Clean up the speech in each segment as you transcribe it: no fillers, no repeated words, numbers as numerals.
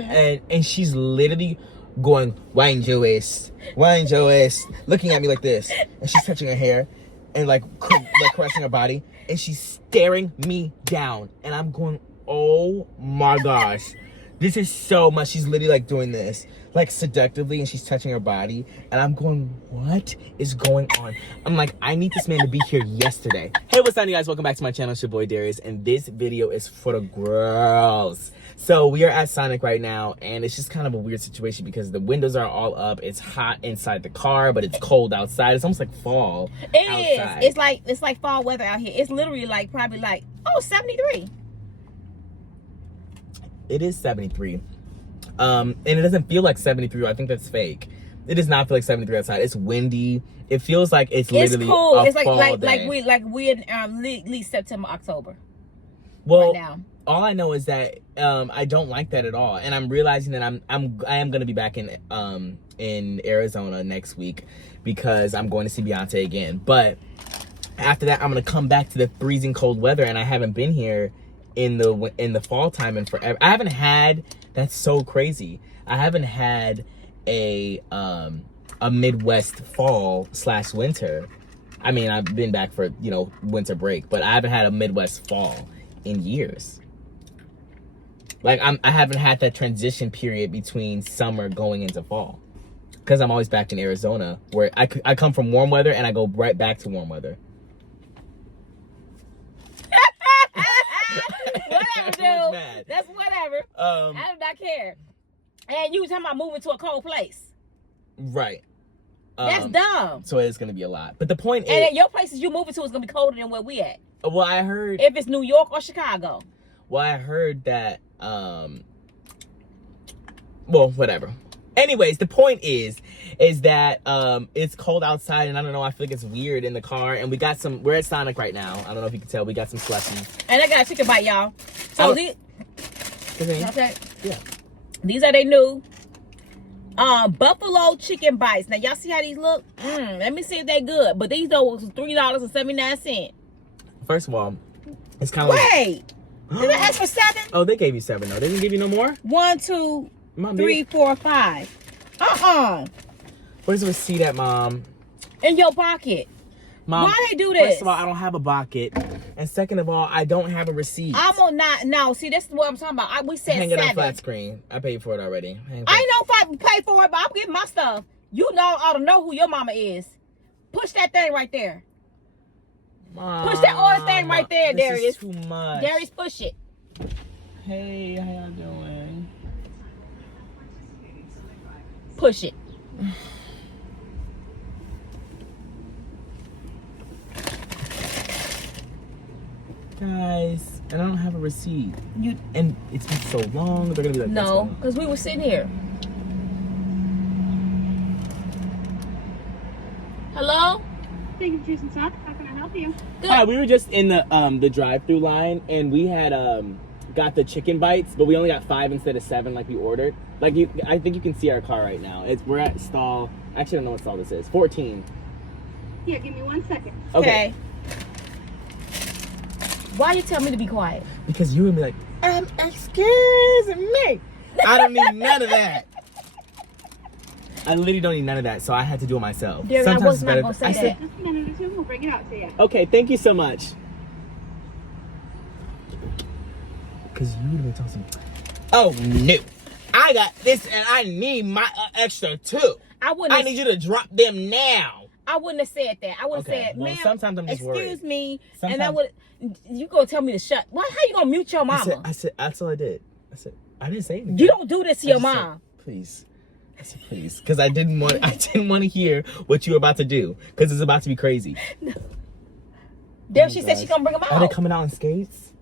And she's literally going, wind your waist, looking at me like this, and she's touching her hair and like caressing her body, and she's staring me down, and I'm going, oh my gosh, this is so much. She's literally like doing this like seductively, and she's touching her body, and I'm going, what is going on? I'm like, I need this man to be here yesterday. Hey, what's up, you guys? Welcome back to my channel. It's your boy Darius, and this video is for the girls. So we are at Sonic right now, and it's just kind of a weird situation because the windows are all up. It's hot inside the car, but it's cold outside. It's almost like fall. It is. It's like fall weather out here. It's literally like probably like 73. It is 73. And it doesn't feel like 73. I think that's fake. It does not feel like 73 outside. It's windy. It feels like it's literally cool. It's like we in late September, October. Well, right now. All I know is that I don't like that at all, and I'm realizing that I am gonna be back in Arizona next week because I'm going to see Beyonce again. But after that, I'm gonna come back to the freezing cold weather, and I haven't been here in the fall time in forever. I haven't had. That's so crazy. I haven't had a Midwest fall / winter. I mean, I've been back for winter break, but I haven't had a Midwest fall in years. Like I haven't had that transition period between summer going into fall, because I'm always back in Arizona, where I come from warm weather and I go right back to warm weather. Whatever, dude. That's whatever. I do not care. And you were talking about moving to a cold place. Right. That's dumb. So it's gonna be a lot. But the point is, and your places you moving to is gonna be colder than where we at. Well, I heard if it's New York or Chicago. Well, I heard that. Well, whatever. Anyways, the point is that it's cold outside, and I don't know, I feel like it's weird in the car, and we're at Sonic right now. I don't know if you can tell, we got some slushies. And I got a chicken bite, y'all. So these, okay. Yeah. These are they new buffalo chicken bites. Now y'all see how these look? Let me see if they good. But these though was $3.79. First of all, it's kind of wait. Did I ask for 7? Oh, they gave you 7 though. They didn't give you no more? 1, 2, 3, 4, 5. Where's the receipt at, Mom? In your pocket. Mom, why they do this? First of all, I don't have a bucket, and second of all, I don't have a receipt. I'm on not. No, see, this is what I'm talking about. We said 7. Hang it on flat screen. I paid for it already. I know if I pay for it, but I'm getting my stuff. You know, ought to know who your mama is. Push that thing right there. Mom, push that order thing right there, this Darius. Is too much. Darius, push it. Hey, how y'all doing? Push it. Guys, and I don't have a receipt. And it's been so long. They're gonna be like, no, because we were sitting here. Hello? Thank you for choosing Sonic. How can I help you? Good. Hi, we were just in the drive-through line, and we had got the chicken bites, but we only got 5 instead of 7 like we ordered. Like I think you can see our car right now. We're at stall. Actually, I don't know what stall this is. 14. Yeah, give me 1 second. Okay. Why you tell me to be quiet? Because you would be like, excuse me. I don't need none of that. I literally don't need none of that, so I had to do it myself. Darius, I was not going to say that. Just a minute or two, we'll bring it out to you. Okay, thank you so much. Because you would have been talking. Oh, no. I got this, and I need my extra, too. I need you to drop them now. I wouldn't have said that. I would have said, ma'am, sometimes I'm just worried. Excuse me. Sometimes, and I would, you gonna tell me to shut. How you gonna mute your mama? I said, that's all I did. I said, I didn't say anything. You don't do this to your mom. Said, please. I said, please. Because I didn't want to hear what you were about to do. Because it's about to be crazy. No. There she said she's gonna bring them out. Are they coming out on skates?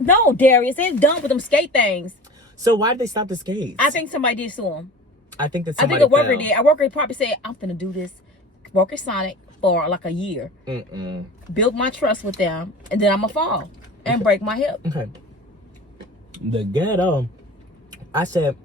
No, Darius, they're done with them skate things. So why did they stop the skates? I think somebody did sue them. I think a worker did. A worker probably said, I'm finna do this. Work at Sonic for like a year. Build my trust with them, and then I'm gonna fall and break my hip. Okay. The ghetto. I said,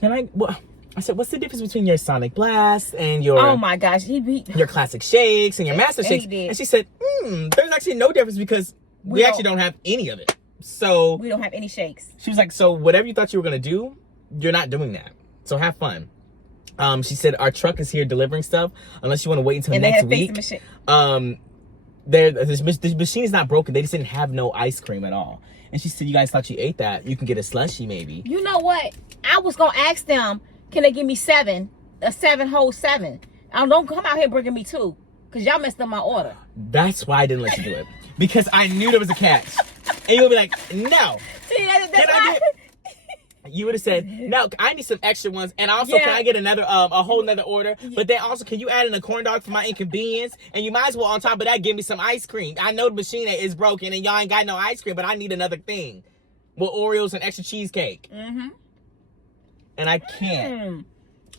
I said, what's the difference between your Sonic Blast and your... Oh my gosh. Your classic shakes and your master shakes. And she said, there's actually no difference because we actually don't have any of it. So... We don't have any shakes. She was like, so whatever you thought you were going to do, you're not doing that. So have fun. She said our truck is here delivering stuff. Unless you want to wait until next week. The machine is not broken. They just didn't have no ice cream at all. And she said, you guys thought you ate that. You can get a slushie maybe. You know what? I was gonna ask them, can they give me 7? A 7 7. I don't come out here bringing me 2, cause y'all messed up my order. That's why I didn't let you do it, because I knew there was a catch. And you would be like, no. See, that's why. You would have said, no, I need some extra ones. And also, can I get another, a whole nother order? But then also, can you add in a corn dog for my inconvenience? And you might as well, on top of that, give me some ice cream. I know the machine is broken and y'all ain't got no ice cream, but I need another thing with Oreos and extra cheesecake. And I can't.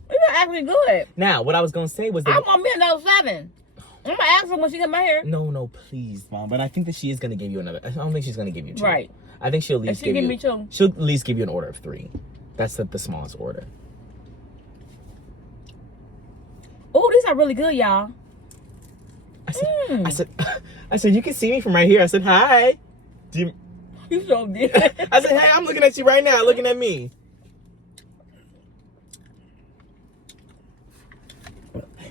You're actually good. Now, what I was going to say was that... I want me another 7. I'm going to ask her when she come out here. No, please, Mom. But I think that she is going to give you another. I don't think she's going to give you 2. Right. I think she'll at least give you... me 2. She'll at least give you an order of 3. That's the smallest order. Oh, these are really good, y'all. I said, you can see me from right here. I said, hi. You so good. I said, hey, I'm looking at you right now, looking at me.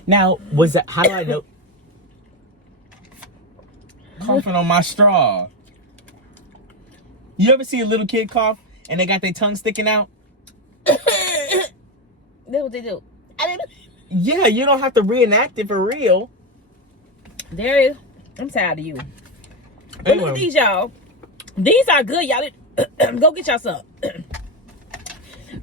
Now, how do I know? Coughing on my straw. You ever see a little kid cough and they got their tongue sticking out? That's what they do. Yeah, you don't have to reenact it for real. There is. I'm tired of you. But look at these, y'all. These are good, y'all. Go get y'all some.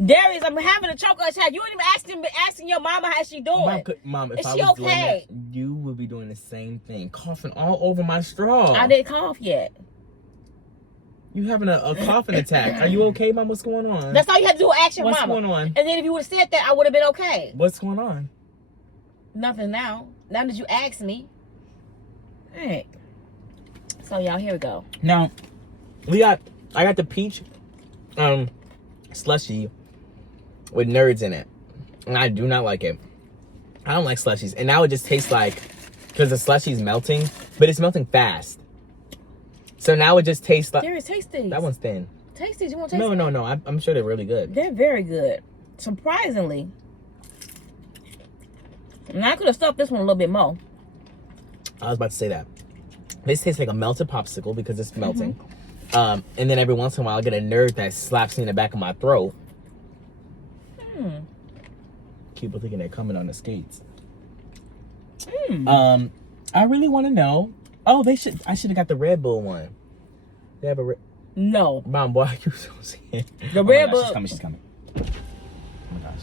Darius, I'm having a choke attack. You ain't even asking your mama how she doing. Mom, if is I she was okay? doing that, you would be doing the same thing. Coughing all over my straw. I didn't cough yet. You having a coughing attack. Are you okay, Mom? What's going on? That's all you had to do, ask your mama. mama. What's going on? And then if you would have said that, I would have been okay. What's going on? Nothing now. Now that you asked me. All right. So, y'all, here we go. Now, I got the peach slushie with nerds in it. And I do not like it. I don't like slushies. And now it just tastes like, because the slushie's melting, but it's melting fast. So now it just tastes like... Darius, taste these. That one's thin. Taste these. You want to taste No. I'm sure they're really good. They're very good. Surprisingly. And I could have stuffed this one a little bit more. I was about to say that. This tastes like a melted popsicle because it's melting. And then every once in a while I get a nerd that slaps me in the back of my throat. People thinking they're coming on the skates. I really want to know. Oh, I should have got the Red Bull one. They have a No. Mom, boy, you so scared. The Red Bull. She's coming. Oh my gosh.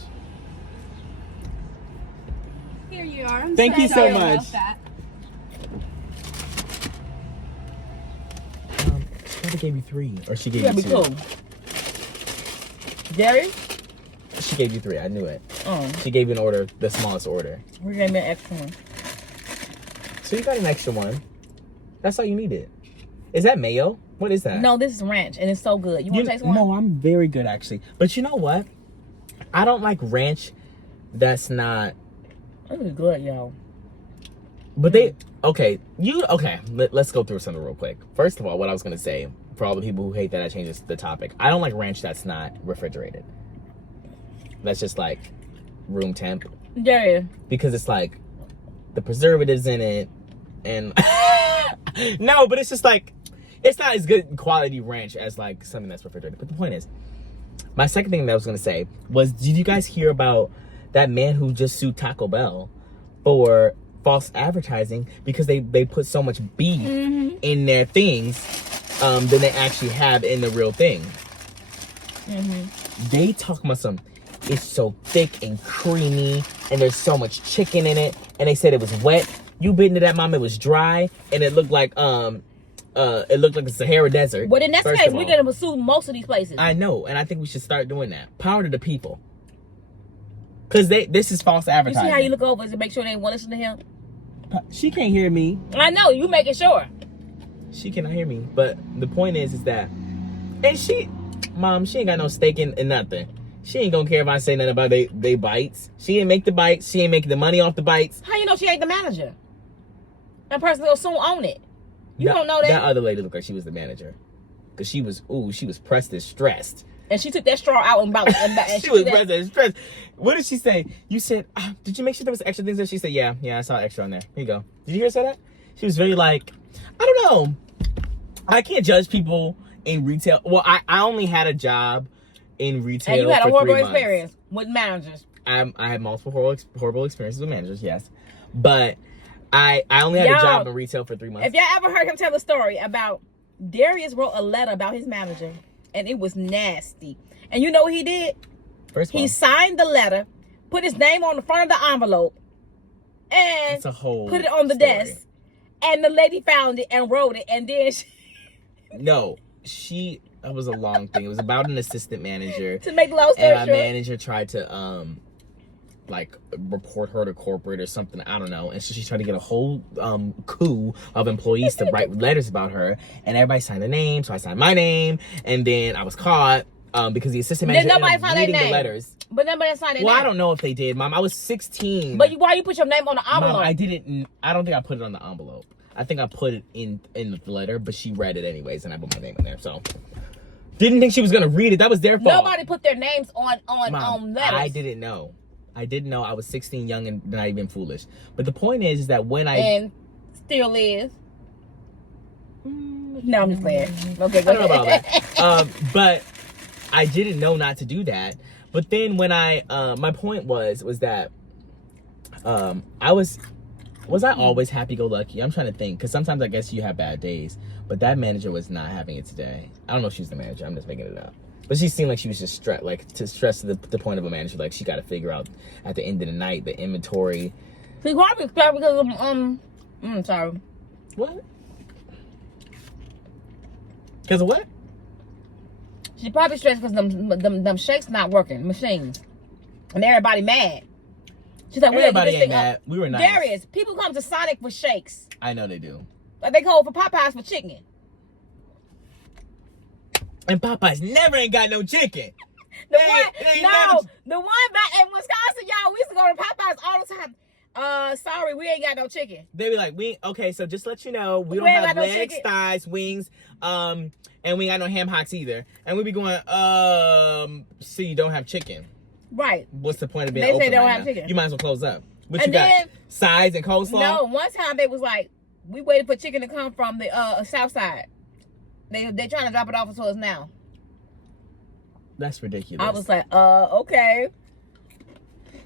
Here you are. I'm Thank you so sorry much. about that. She probably gave you 3, or she gave Yeah, you me 2. too. Darius? She gave you 3. I knew it. Oh. She gave you an order, the smallest order. We gave me an extra one. So you got an extra one. That's all you needed. Is that mayo? What is that? No, this is ranch, and it's so good. You want to taste one? No, I'm very good actually. But you know what? I don't like ranch that's not... This is good, y'all. But let's go through something real quick. First of all, what I was going to say, for all the people who hate that I changed the topic, I don't like ranch that's not refrigerated. That's just like room temp. Yeah. Because it's like the preservatives in it and no, but it's just like it's not as good quality ranch as like something that's refrigerated. But the point is, my second thing that I was gonna say was, did you guys hear about that man who just sued Taco Bell for false advertising because they put so much beef in their things than they actually have in the real thing? They talk about it's so thick and creamy and there's so much chicken in it, and they said it was wet. You bit into that, Mom, it was dry and it looked like the Sahara Desert. Well, then that's the case. We're gonna sue most of these places. I know, and I think we should start doing that. Power to the people. Because this is false advertising. You see how you look over to make sure they ain't want to listen to him? She can't hear me. I know, you making sure. She cannot hear me. But the point is that, and Mom, she ain't got no stake in nothing. She ain't gonna care if I say nothing about they bites. She ain't make the bites. She ain't making the money off the bites. How you know she ain't the manager? That person will soon own it. You don't know that. That other lady looked like she was the manager. Because she was pressed and stressed. And she took that straw out and about. And she was stressed. What did she say? You said, did you make sure there was extra things there? She said, yeah, I saw extra on there. Here you go. Did you hear her say that? She was very like, I don't know. I can't judge people in retail. Well, I only had a job in retail. And you had a for horrible 3 months. experience with managers. I had multiple horrible experiences with managers, yes. But I only had a job in retail for 3 months. If y'all ever heard him tell a story about Darius wrote a letter about his manager, and it was nasty. And you know what he did? First of all, he signed the letter, put his name on the front of the envelope, and put it on the desk. And the lady found it and wrote it, and then that was a long thing. It was about an assistant manager. To make the long story short. And my manager tried to report her to corporate or something. I don't know. And so she tried to get a whole coup of employees to write letters about her, and everybody signed their name. So I signed my name, and then I was caught because the assistant manager ended up reading the letters. But nobody signed it. Well, I don't know if they did, Mom. I was 16. But why you put your name on the envelope? Mom, I don't think I put it on the envelope. I think I put it in the letter, but she read it anyways, and I put my name in there. So didn't think she was gonna read it. That was their fault. Nobody put their names on Mom, letters. I didn't know. I didn't know. I was 16, young, and not even foolish. But the point is that when and still is. No, I'm just playing. Okay, go I don't know about that. But I didn't know not to do that. But then when my point was that was I always happy-go-lucky? I'm trying to think, because sometimes I guess you have bad days. But that manager was not having it today. I don't know if she's the manager. I'm just making it up. But she seemed like she was just stressed to the point of a manager. Like, she got to figure out at the end of the night the inventory. She probably stressed because of, sorry. What? Because of what? She probably stressed because them shakes not working, machines. And everybody mad. She's like, everybody ain't mad. We were nice. Darius, people come to Sonic for shakes. I know they do. Like they go for Popeyes for chicken. And Popeyes never ain't got no chicken. The one back in Wisconsin, y'all, we used to go to Popeyes all the time. Sorry, we ain't got no chicken. They be like, okay, so just let you know, we don't have legs, thighs, wings, and we ain't got no ham hocks either. And we be going, so you don't have chicken. Right. What's the point of being open? They say they don't have chicken. You might as well close up. But and you got sides and coleslaw? No, one time they was like, we waited for chicken to come from the south side. They trying to drop it off to us now. That's ridiculous. I was like, okay.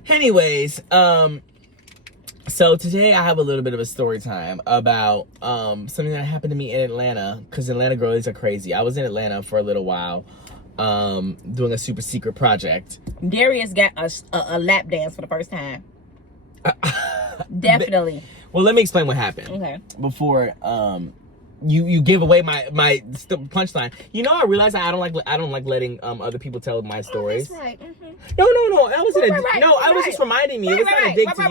Anyways, so today I have a little bit of a story time about something that happened to me in Atlanta, because Atlanta girlies are crazy. I was in Atlanta for a little while, doing a super secret project. Darius got a lap dance for the first time. Definitely. Well, let me explain what happened. Okay. Before you give away my punchline. You know, I realized I don't like letting other people tell my stories. Oh, that's right. Mm-hmm. No. I wasn't I was just reminding me. It was not a dig to you.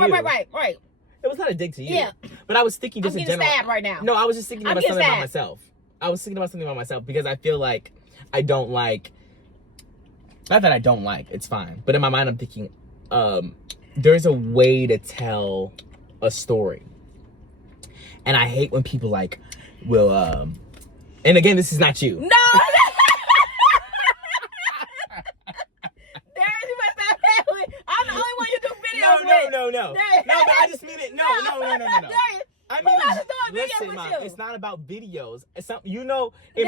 Right. It was not a dig to you. Yeah. But I was thinking just in general. I'm right now. No, I was just thinking about something about myself. I was thinking about something about myself because I feel like I don't like. Not that I don't like. It's fine. But in my mind, I'm thinking, there's a way to tell a story, and I hate when people like will. And again, this is not you. No. I'm the only one you do videos with. No. But I just mean it. No. I mean, listen, Mom, it's not about videos. It's not, in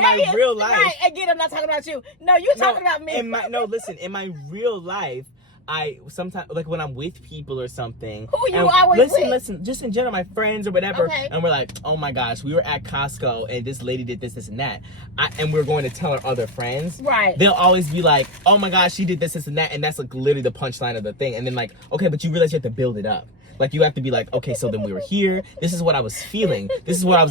my real life. Right, again, I'm not talking about you. No, you're talking about me. Listen, in my real life, I sometimes, like when I'm with people or something. Who you always with? Listen, just in general, my friends or whatever. Okay. And we're like, oh my gosh, we were at Costco and this lady did this, and that. And we're going to tell our other friends. Right. They'll always be like, oh my gosh, she did this, and that. And that's like literally the punchline of the thing. And then like, okay, but you realize you have to build it up. Like you have to be like, okay, so then we were here. This is what I was feeling. This is what I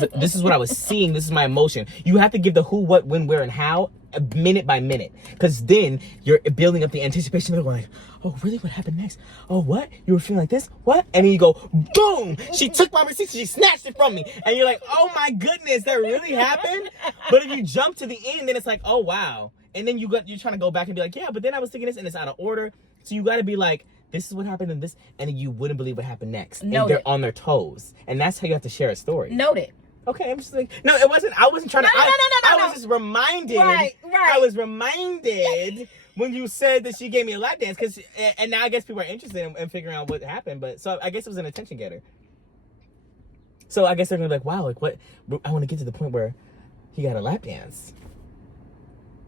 was seeing. This is my emotion. You have to give the who, what, when, where, and how minute by minute. Because then you're building up the anticipation. They're like, oh, really? What happened next? Oh, what? You were feeling like this? What? And then you go, boom! She took my receipt. She snatched it from me. And you're like, oh my goodness, that really happened? But if you jump to the end, then it's like, oh wow. And then you're trying to go back and be like, yeah, but then I was thinking this, and it's out of order. So you got to be like, this is what happened in this, and then you wouldn't believe what happened next. And they're on their toes. And that's how you have to share a story. Noted. Okay, I'm just like, no, it wasn't. I wasn't trying to. No. I was just reminded. Right. I was reminded when you said that she gave me a lap dance, and now I guess people are interested in figuring out what happened. But so I guess it was an attention getter. So I guess they're gonna be like, wow, like what? I want to get to the point where he got a lap dance.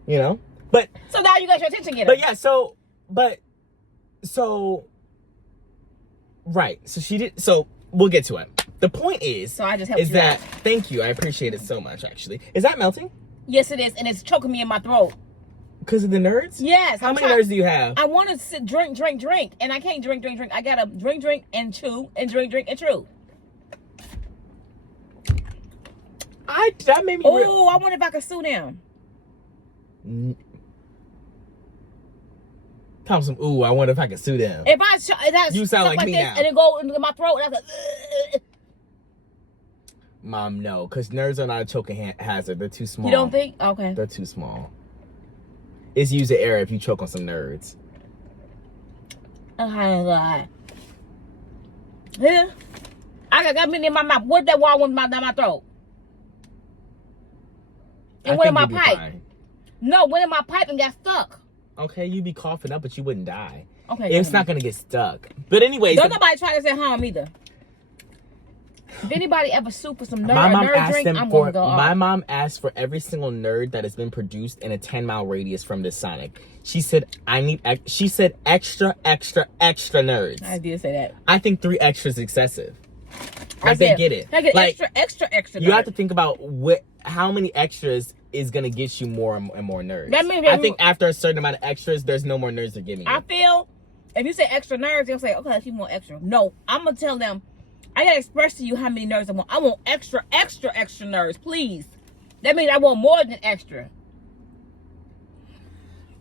You know, but so now you got your attention getter. But yeah, so right. So she did. So we'll get to it. The point is, so I just helped is you that out. Thank you. I appreciate it so much. Actually, is that melting? Yes, it is, and it's choking me in my throat. Because of the nerds? Yes. How many nerds do you have? I want to sit, drink, and I can't drink. I gotta drink, and chew, and drink, and chew. That made me. Oh, I wonder if I could sue them. Thompson, ooh, I wonder if I could sue them. If I, you sound like me this, now. and it go into my throat, and I was like, Mom, no, because nerds are not a choking hazard. They're too small. You don't think? Okay. They're too small. It's user error if you choke on some nerds. Yeah. I got me in my mouth. What that wall went down my throat? And went in my pipe. Fine. No, went in my pipe and got stuck. Okay, you'd be coughing up, but you wouldn't die. Okay. It's not gonna get stuck. But anyways, don't nobody try this at home either. If anybody ever sue for some my mom nerd asked drink, them I'm for. gonna go My off. mom asked for every single nerd that has been produced in a 10-mile radius from this Sonic. She said, She said extra nerds. I did say that. I think 3 extras is excessive. I Like they said, get it. I get Like extra. you have to think about how many extras is gonna get you more and more nerds. That means I think after a certain amount of extras, there's no more nerds they're giving you. I feel if you say extra nerds, they'll say, okay, if you want extra. No, I'm gonna tell them, I gotta express to you how many nerds I want. I want extra nerds, please. That means I want more than extra.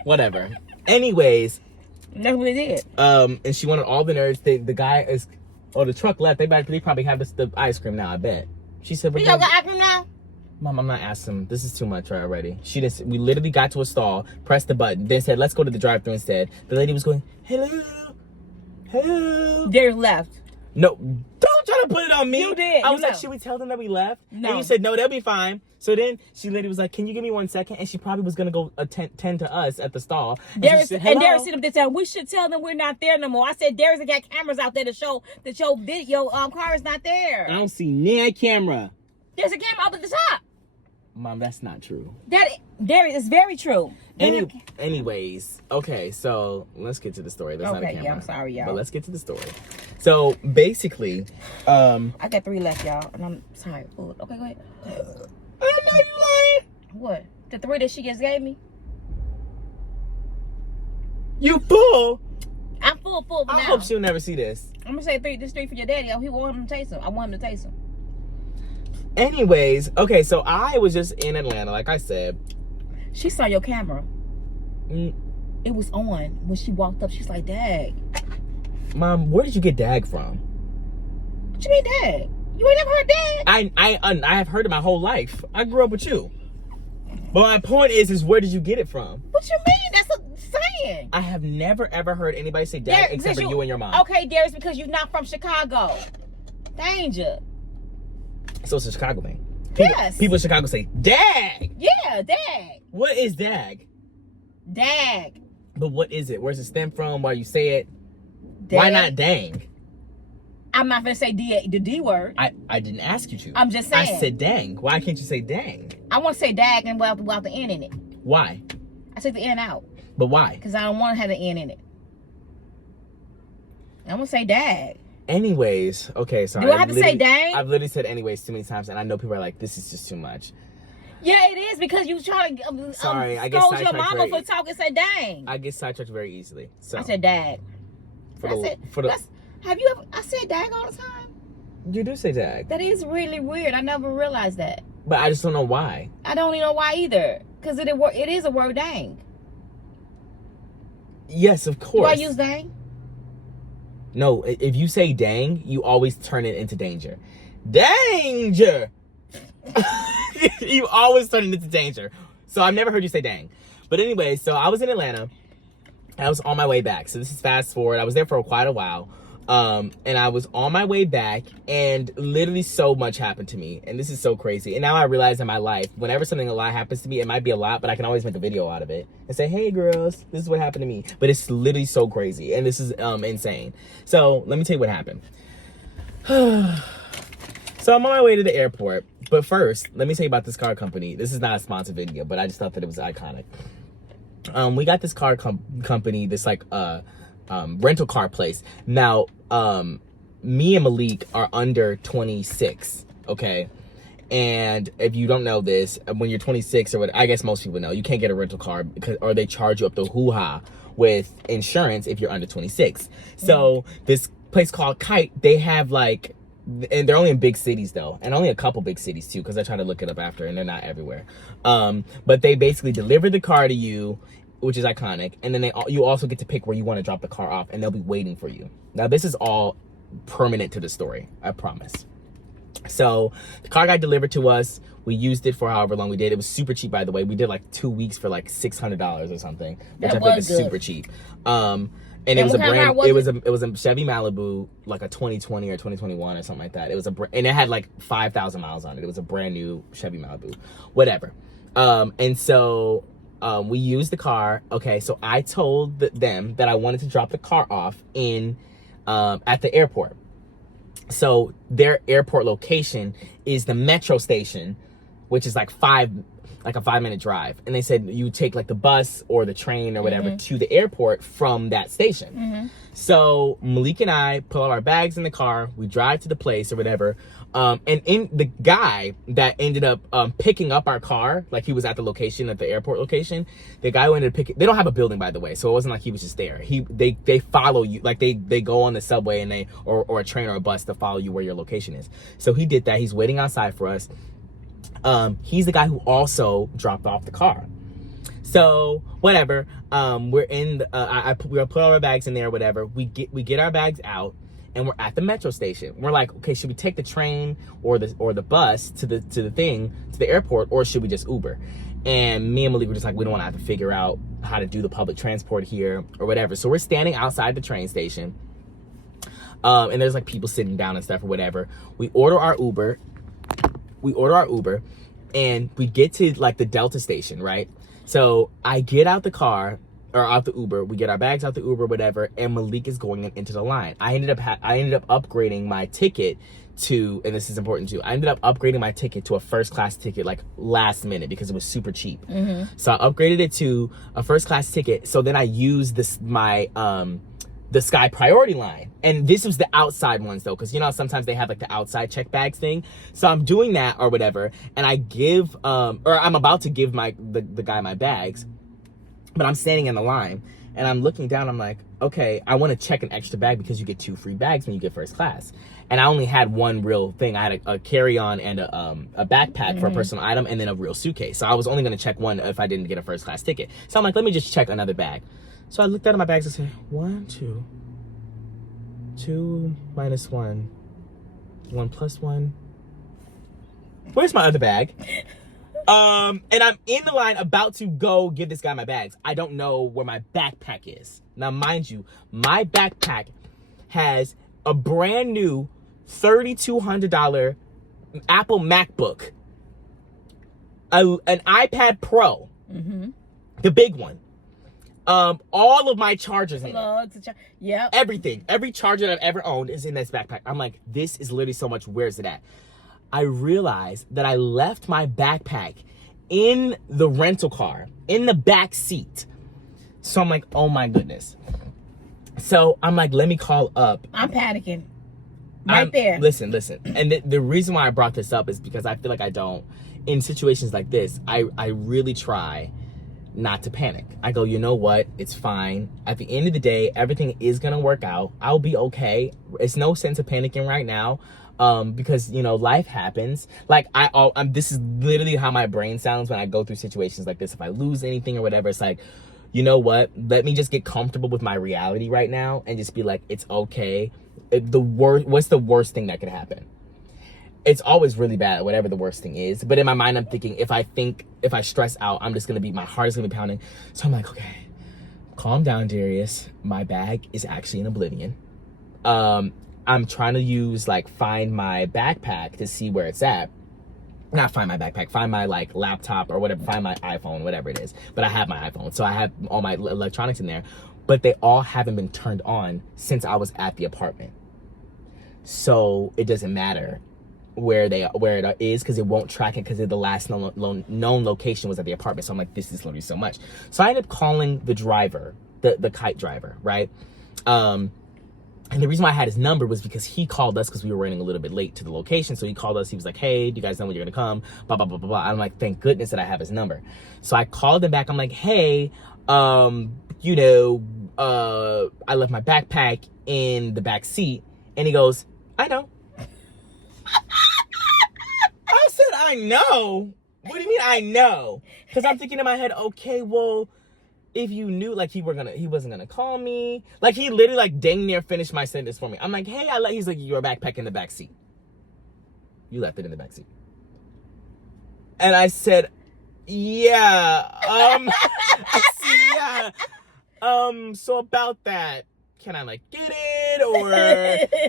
Whatever. Anyways, And that's what they did. and she wanted all the nerds. The guy is, the truck left. They probably have the ice cream now. I bet. She said, You got ice cream now? Mom, I'm not asking. This is too much already. We literally got to a stall, pressed the button, then said, let's go to the drive-thru instead. The lady was going, hello. Darius left. No, don't try to put it on me. You did. I was like, should we tell them that we left? No. And you said, no, they'll be fine. So then she lady was like, can you give me 1 second? And she probably was going to go tend to us at the stall. And Darius said, said them this time, we should tell them we're not there no more. I said, Darius got cameras out there to show that your car is not there. I don't see near camera. There's a camera up at the top. Mom, that's not true. Darius is very true. Anyways, okay, so let's get to the story. That's not a camera. Yeah, I'm sorry, y'all. But let's get to the story. So basically, I got 3 left, y'all, and I'm tired. Okay, go ahead. I know you lying. What? The 3 that she just gave me? You fool. I'm full for now. I hope she'll never see this. I'm gonna say 3. This 3 for your daddy. He want him to taste them. I want him to taste them. Anyways, okay, so I was just in Atlanta, like I said. She saw your camera. Mm. It was on when she walked up. She's like, Dag. Mom, where did you get Dag from? What you mean, Dag? You ain't never heard Dag? I have heard it my whole life. I grew up with you. But my point is where did you get it from? What you mean? That's a saying. I have never ever heard anybody say Dag except for you and your mom. Okay, Darius, because you're not from Chicago. Danger. So it's a Chicago thing. Yes. People in Chicago say Dag. Yeah, Dag. What is Dag? Dag. But what is it? Where's it stem from? Why you say it? Dag. Why not dang? I'm not gonna say the D word. I didn't ask you to. I'm just saying. I said dang. Why can't you say dang? I want to say Dag and without the N in it. Why? I took the N out. But why? Because I don't want to have the N in it. I'm gonna say Dag. Anyways, okay, sorry. Do I have to say dang? I've literally said anyways too many times, and I know people are like, this is just too much. Yeah, it is because you try to Sorry, I get scold your sidetracked mama very- for talking. Say dang. I get sidetracked very easily. So I said Dag. Have you ever? I said Dag all the time. You do say dag. That is really weird. I never realized that. But I just don't know why. I don't even know why either. Because it is a word, dang. Yes, of course. Do I use dang? No, if you say dang, you always turn it into danger. Danger! You always turn it into danger. So I've never heard you say dang. But anyway, so I was in Atlanta. I was on my way back. So this is fast forward. I was there for quite a while. And I was on my way back, and literally so much happened to me. And this is so crazy. And now I realize in my life, whenever something a lot happens to me, it might be a lot, but I can always make a video out of it and say, hey girls, this is what happened to me. But it's literally so crazy. And this is insane. So let me tell you what happened. So I'm on my way to the airport. But first, let me tell you about this car company. This is not a sponsored video, but I just thought that it was iconic. We got this car company, this like rental car place. Now, me and Malik are under 26, okay? And if you don't know this, when you're 26 or what, I guess most people know, you can't get a rental car or they charge you up the hoo-ha with insurance if you're under 26. So this place called Kite, they have like, and they're only in big cities though, and only a couple big cities too, because I tried to look it up after, and they're not everywhere. But they basically deliver the car to you, which is iconic, and then you also get to pick where you want to drop the car off, and they'll be waiting for you. Now this is all permanent to the story, I promise. So the car got delivered to us. We used it for however long we did. It was super cheap, by the way. We did like 2 weeks for like $600 or something, which I think is super cheap. And it was it was a Chevy Malibu, like a 2020 or 2021 or something like that. It was and it had like 5,000 miles on it. It was a brand new Chevy Malibu, whatever. And so we used the car. Okay, so I told them that I wanted to drop the car off in at the airport. So their airport location is the metro station, which is like a 5-minute drive. And they said you take like the bus or the train or whatever to the airport from that station. So Malik and I pull out our bags in the car. We drive to the place or whatever. And in the guy that ended up picking up our car, like he was at the location, at the airport location, the guy who ended up picking, they don't have a building, by the way, so it wasn't like he was just there. They follow you, like they go on the subway and or a train or a bus to follow you where your location is. So he did that. He's waiting outside for us. He's the guy who also dropped off the car. So whatever, we're in the, we put all our bags in there, whatever. We get our bags out, and we're at the metro station. We're like, okay, should we take the train or the bus to the airport, or should we just Uber? And me and Malik were just like, we don't want to have to figure out how to do the public transport here or whatever. So we're standing outside the train station, and there's like people sitting down and stuff or whatever. We order our Uber, and we get to like the Delta station, right? So I get out the car, or out the Uber, we get our bags out the Uber, whatever, and Malik is going into the line. I ended up upgrading my ticket to, and this is important too, I ended up upgrading my ticket to a first class ticket like last minute because it was super cheap. So I upgraded it to a first class ticket. So then I used the Sky Priority line. And this was the outside ones though, because you know sometimes they have like the outside check bags thing. So I'm doing that or whatever, and I give or I'm about to give the guy my bags, but I'm standing in the line and I'm looking down. I'm like, okay, I want to check an extra bag because you get 2 free bags when you get first class. And I only had one real thing. I had a carry-on and a backpack for a personal item, and then a real suitcase. So I was only going to check one if I didn't get a first class ticket. So I'm like, let me just check another bag. So I looked at my bags and said, 1, 2, 2 minus 1, 1 plus 1. Where's my other bag? And I'm in the line about to go give this guy my bags. I don't know where my backpack is. Now, mind you, my backpack has a brand new $3,200 Apple MacBook, an iPad Pro, the big one. All of my chargers in it. Yep. Everything. Every charger that I've ever owned is in this backpack. I'm like, this is literally so much. Where's it at? I realized that I left my backpack in the rental car, in the back seat. So I'm like, oh my goodness. So I'm like, let me call up. I'm panicking. There. Listen. And the reason why I brought this up is because I feel like in situations like this, I really try not to panic. I go, you know what? It's fine. At the end of the day, everything is going to work out. I'll be okay. It's no sense of panicking right now. Because you know, life happens. Like this is literally how my brain sounds when I go through situations like this. If I lose anything or whatever, it's like, you know what? Let me just get comfortable with my reality right now and just be like, it's okay. What's the worst thing that could happen? It's always really bad, whatever the worst thing is. But in my mind, I'm thinking, if I stress out, my heart is gonna be pounding. So I'm like, okay, calm down, Darius. My bag is actually in Oblivion. I'm trying to use like Find My backpack to see where it's at. Not Find My backpack, Find My like laptop or whatever, Find My iPhone, whatever it is. But I have my iPhone, so I have all my electronics in there. But they all haven't been turned on since I was at the apartment. So it doesn't matter where it is, because it won't track it, because the last known location was at the apartment. So I'm like, this is literally so much. So I ended up calling the driver, the kite driver, right? And the reason why I had his number was because he called us because we were running a little bit late to the location. So he called us. He was like, hey, do you guys know when you're going to come? Blah, blah, blah, blah, blah. I'm like, thank goodness that I have his number. So I called him back. I'm like, hey, I left my backpack in the back seat. And he goes, I know. I said, I know? What do you mean I know? Because I'm thinking in my head, okay, well, if you knew, like, he wasn't gonna call me. Like, he literally, like, dang near finished my sentence for me. I'm like, hey, he's like, your backpack in the back seat. You left it in the back seat. And I said, yeah, so about that, can I, like, get it, or,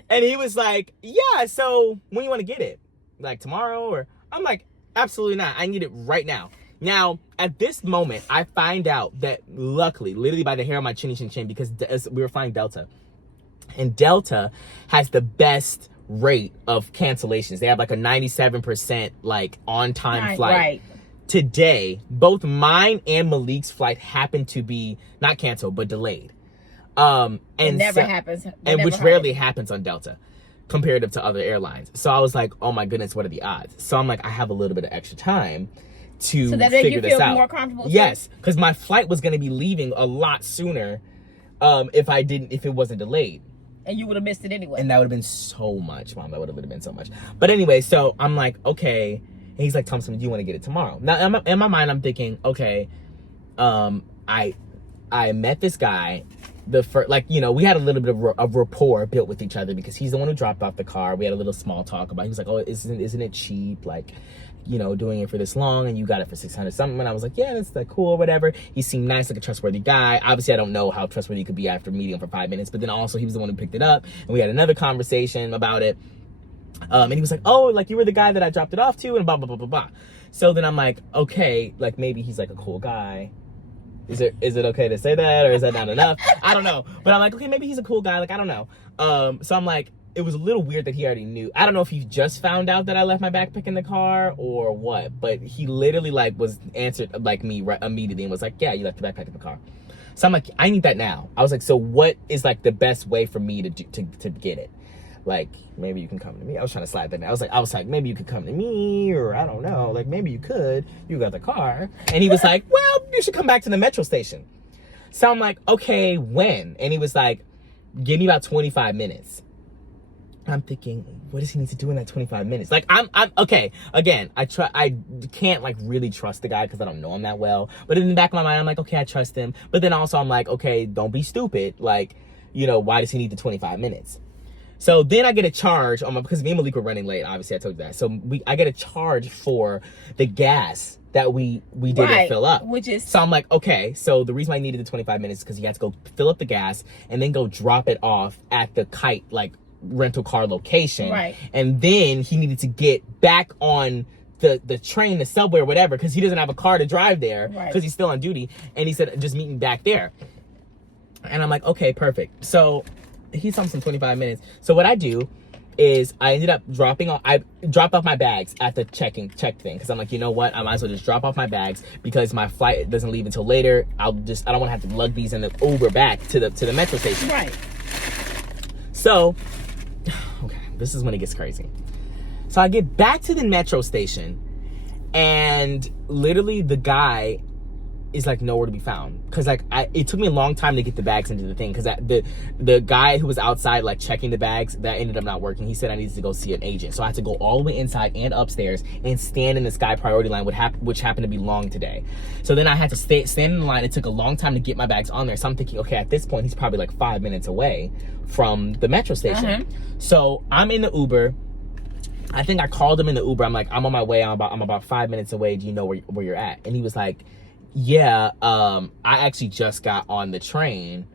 and he was like, yeah, so when you want to get it? Like, tomorrow, or, I'm like, absolutely not, I need it right now. Now, at this moment, I find out that, luckily, literally by the hair on my chinny chin, because we were flying Delta, and Delta has the best rate of cancellations. They have like a 97% like on-time flight. Right. Today, both mine and Malik's flight happened to be not canceled but delayed. And it never happens. Which rarely happens on Delta comparative to other airlines. So I was like, oh my goodness, what are the odds? So I'm like, I have a little bit of extra time to figure this out. More comfortable. Yes, because my flight was going to be leaving a lot sooner if it wasn't delayed. And you would have missed it anyway. And that would have been so much, Mom. That would have been so much. But anyway, so I'm like, okay. And he's like, Thompson, do you want to get it tomorrow? Now, in my mind, I'm thinking, okay, I met this guy. We had a little bit of rapport built with each other because he's the one who dropped off the car. We had a little small talk about it. He was like, oh, isn't it cheap? Like, doing it for this long, and you got it for $600 something. And I was like, yeah, that's like cool, whatever. He seemed nice, like a trustworthy guy. Obviously, I don't know how trustworthy he could be after meeting him for 5 minutes, but then also he was the one who picked it up, and we had another conversation about it. And he was like, oh, like you were the guy that I dropped it off to, and blah, blah, blah, blah, blah. So then I'm like, okay, like maybe he's like a cool guy. Is it okay to say that, or is that not enough? I don't know. But I'm like, okay, maybe he's a cool guy. Like, I don't know. So I'm like, it was a little weird that he already knew. I don't know if he just found out that I left my backpack in the car or what, but he literally like was answered like me right immediately and was like, yeah, you left your backpack in the car. So I'm like, I need that now. I was like, so what is like the best way for me to get it? Like, maybe you can come to me. I was trying to slide that in. I was like, maybe you could come to me, or I don't know. Like, maybe you could. You got the car. And he was like, well, you should come back to the metro station. So I'm like, okay, when? And he was like, give me about 25 minutes. I'm thinking, what does he need to do in that 25 minutes? Like, I'm okay. Again, I can't like really trust the guy because I don't know him that well. But in the back of my mind, I'm like, okay, I trust him. But then also I'm like, okay, don't be stupid. Like, why does he need the 25 minutes? So then I get a charge because me and Malik were running late. Obviously, I told you that. So I get a charge for the gas that we didn't fill up. So I'm like, okay. So the reason why I needed the 25 minutes is because he had to go fill up the gas and then go drop it off at the kite like rental car location. Right. And then he needed to get back on the train, the subway or whatever, because he doesn't have a car to drive there because he's still on duty. And he said, just meet me back there. And I'm like, okay, perfect. So he's on some 25 minutes. So what I do is I ended up I dropped off my bags at the check thing because I'm like, you know what, I might as well just drop off my bags because my flight doesn't leave until later. I don't want to have to lug these in the Uber back to the metro station. Right. So, okay, this is when it gets crazy. So I get back to the metro station and literally the guy is like nowhere to be found because like it took me a long time to get the bags into the thing because the guy who was outside like checking the bags, that ended up not working. He said I needed to go see an agent, so I had to go all the way inside and upstairs and stand in the Sky Priority line, which happened to be long today. So then I had to stand in the line. It took a long time to get my bags on there. So I'm thinking, okay, at this point he's probably like 5 minutes away from the metro station. So I'm in the Uber. I think I called him in the Uber. I'm like, I'm on my way. I'm about 5 minutes away. Do you know where you're at? And he was like, yeah, I actually just got on the train.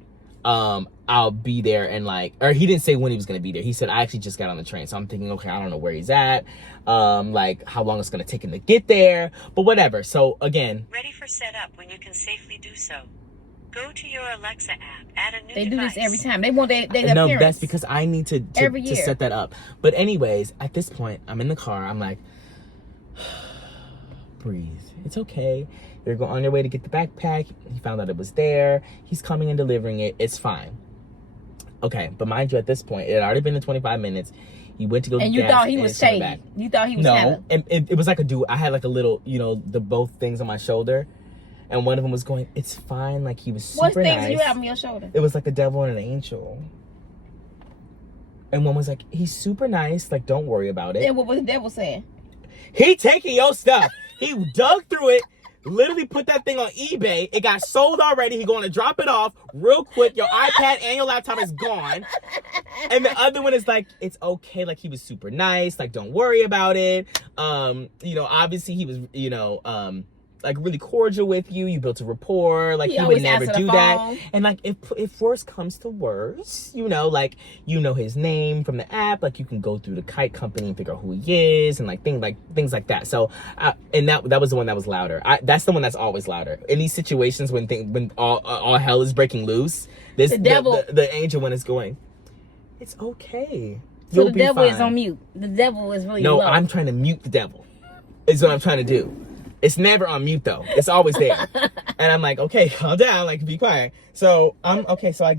I'll be there and like, or he didn't say when he was gonna be there. He said, I actually just got on the train. So I'm thinking, okay, I don't know where he's at, like how long it's gonna take him to get there, but whatever. So again, ready for setup when you can safely do so. Go to your Alexa app, add a new They device. do this every time. They want their no, appearance. that's because I need to Every year. set that up. But anyways, at this point, I'm in the car. I'm like, breathe. It's okay. You're on your way to get the backpack. He found out it was there. He's coming and delivering it. It's fine. Okay, but mind you, at this point, it had already been 25 minutes. He went to go. And you gas, thought he and was it's coming shady. back. You thought he was No, and it was like a dude. I had like a little, the both things on my shoulder, and one of them was going, "It's fine." Like he was super What things nice. you have on your shoulder? It was like the devil and an angel. And one was like, "He's super nice. Like, don't worry about it." And what was the devil saying? He taking your stuff. He dug through it. Literally put that thing on eBay. It got sold already. He going to drop it off real quick. Your iPad and your laptop is gone. And the other one is like, it's okay. Like he was super nice. Like don't worry about it. Obviously he was, like really cordial with you. You built a rapport. Like he would never do that. And like if worse comes to worse, like his name from the app. Like you can go through the kite company and figure out who he is and like things like that. So and that was the one that was louder. That's the one that's always louder in these situations when all hell is breaking loose. The devil, the angel one is going, it's okay. So the devil is on mute. The devil is really low. I'm trying to mute the devil. Is what I'm trying to do. It's never on mute though. It's always there. And I'm like, okay, calm down, like be quiet. So So I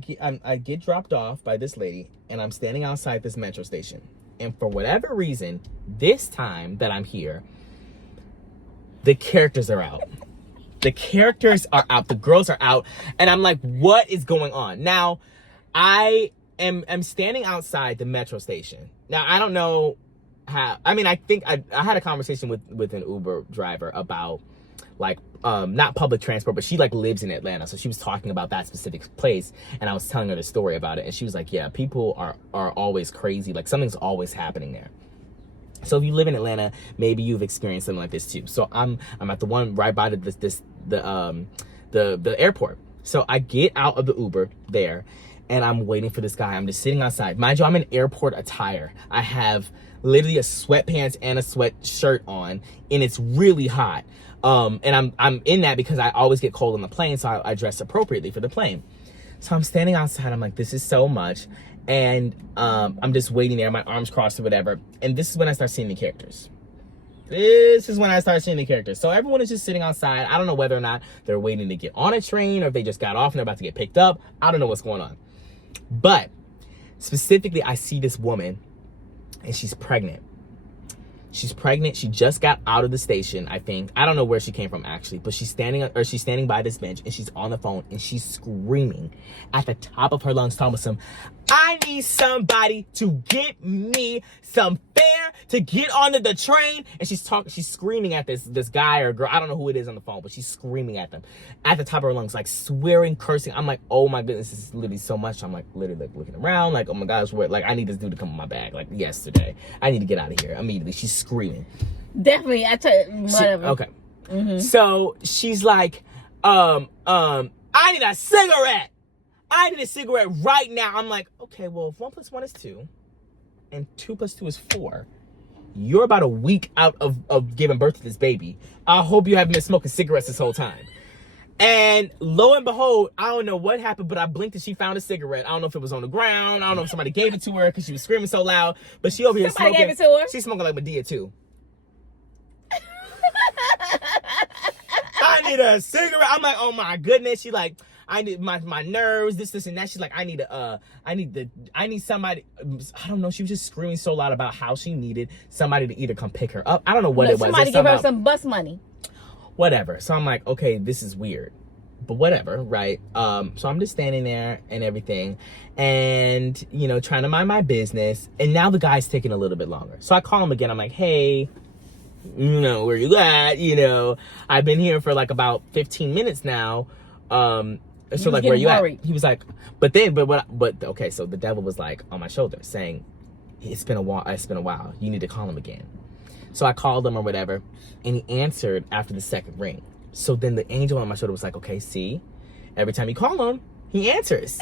get dropped off by this lady, and I'm standing outside this metro station. And for whatever reason, this time that I'm here, the characters are out. The characters are out. The girls are out, and I'm like, what is going on? Now, I'm standing outside the metro station. Now I don't know. I think I had a conversation with an Uber driver about like not public transport, but she like lives in Atlanta, so she was talking about that specific place, and I was telling her the story about it, and she was like, yeah, people are always crazy, like something's always happening there. So if you live in Atlanta, maybe you've experienced something like this too. So I'm at the one right by the airport. So I get out of the Uber there, and I'm waiting for this guy. I'm just sitting outside. Mind you, I'm in airport attire. I have literally a sweatpants and a sweatshirt on, and it's really hot. And I'm in that because I always get cold on the plane, so I dress appropriately for the plane. So I'm standing outside. I'm like, this is so much. And I'm just waiting there, my arms crossed or whatever. And this is when I start seeing the characters. So everyone is just sitting outside. I don't know whether or not they're waiting to get on a train or if they just got off and they're about to get picked up. I don't know what's going on. But specifically, I see this woman, and she's pregnant. She just got out of the station, I think. I don't know where she came from actually, but she's standing by this bench, and she's on the phone, and she's screaming at the top of her lungs, telling some, I need somebody to get me some fare to get onto the train. And she's screaming at this guy or girl. I don't know who it is on the phone, but she's screaming at them at the top of her lungs, like swearing, cursing. I'm like, oh my goodness, this is literally so much. I'm like literally like looking around, like, oh my gosh, like I need this dude to come in my bag, like yesterday. I need to get out of here immediately. She's screaming. Definitely, I tell you, whatever. Okay. Mm-hmm. So she's like, I need a cigarette. I need a cigarette right now. I'm like, okay, well, if 1 + 1 is 2 and 2 + 2 is 4, you're about a week out of giving birth to this baby. I hope you haven't been smoking cigarettes this whole time. And lo and behold, I don't know what happened, but I blinked and she found a cigarette. I don't know if it was on the ground. I don't know if somebody gave it to her because she was screaming so loud. But she over here Somebody smoking. gave it to her? She's smoking like Medea too. I need a cigarette. I'm like, oh my goodness. She like, I need my nerves, this and that. She's like, I need somebody. I don't know. She was just screaming so loud about how she needed somebody to either come pick her up. I don't know what it was. Somebody give her some bus money. Whatever. So I'm like, okay, this is weird, but whatever, right? So I'm just standing there and everything, and trying to mind my business. And now the guy's taking a little bit longer. So I call him again. I'm like, hey, where you at? I've been here for like about 15 minutes now. So like, where you at? He was like, okay. So the devil was like on my shoulder saying, it's been a while. You need to call him again. So I called him or whatever, and he answered after the second ring. So then the angel on my shoulder was like, okay, see, every time you call him, He answers.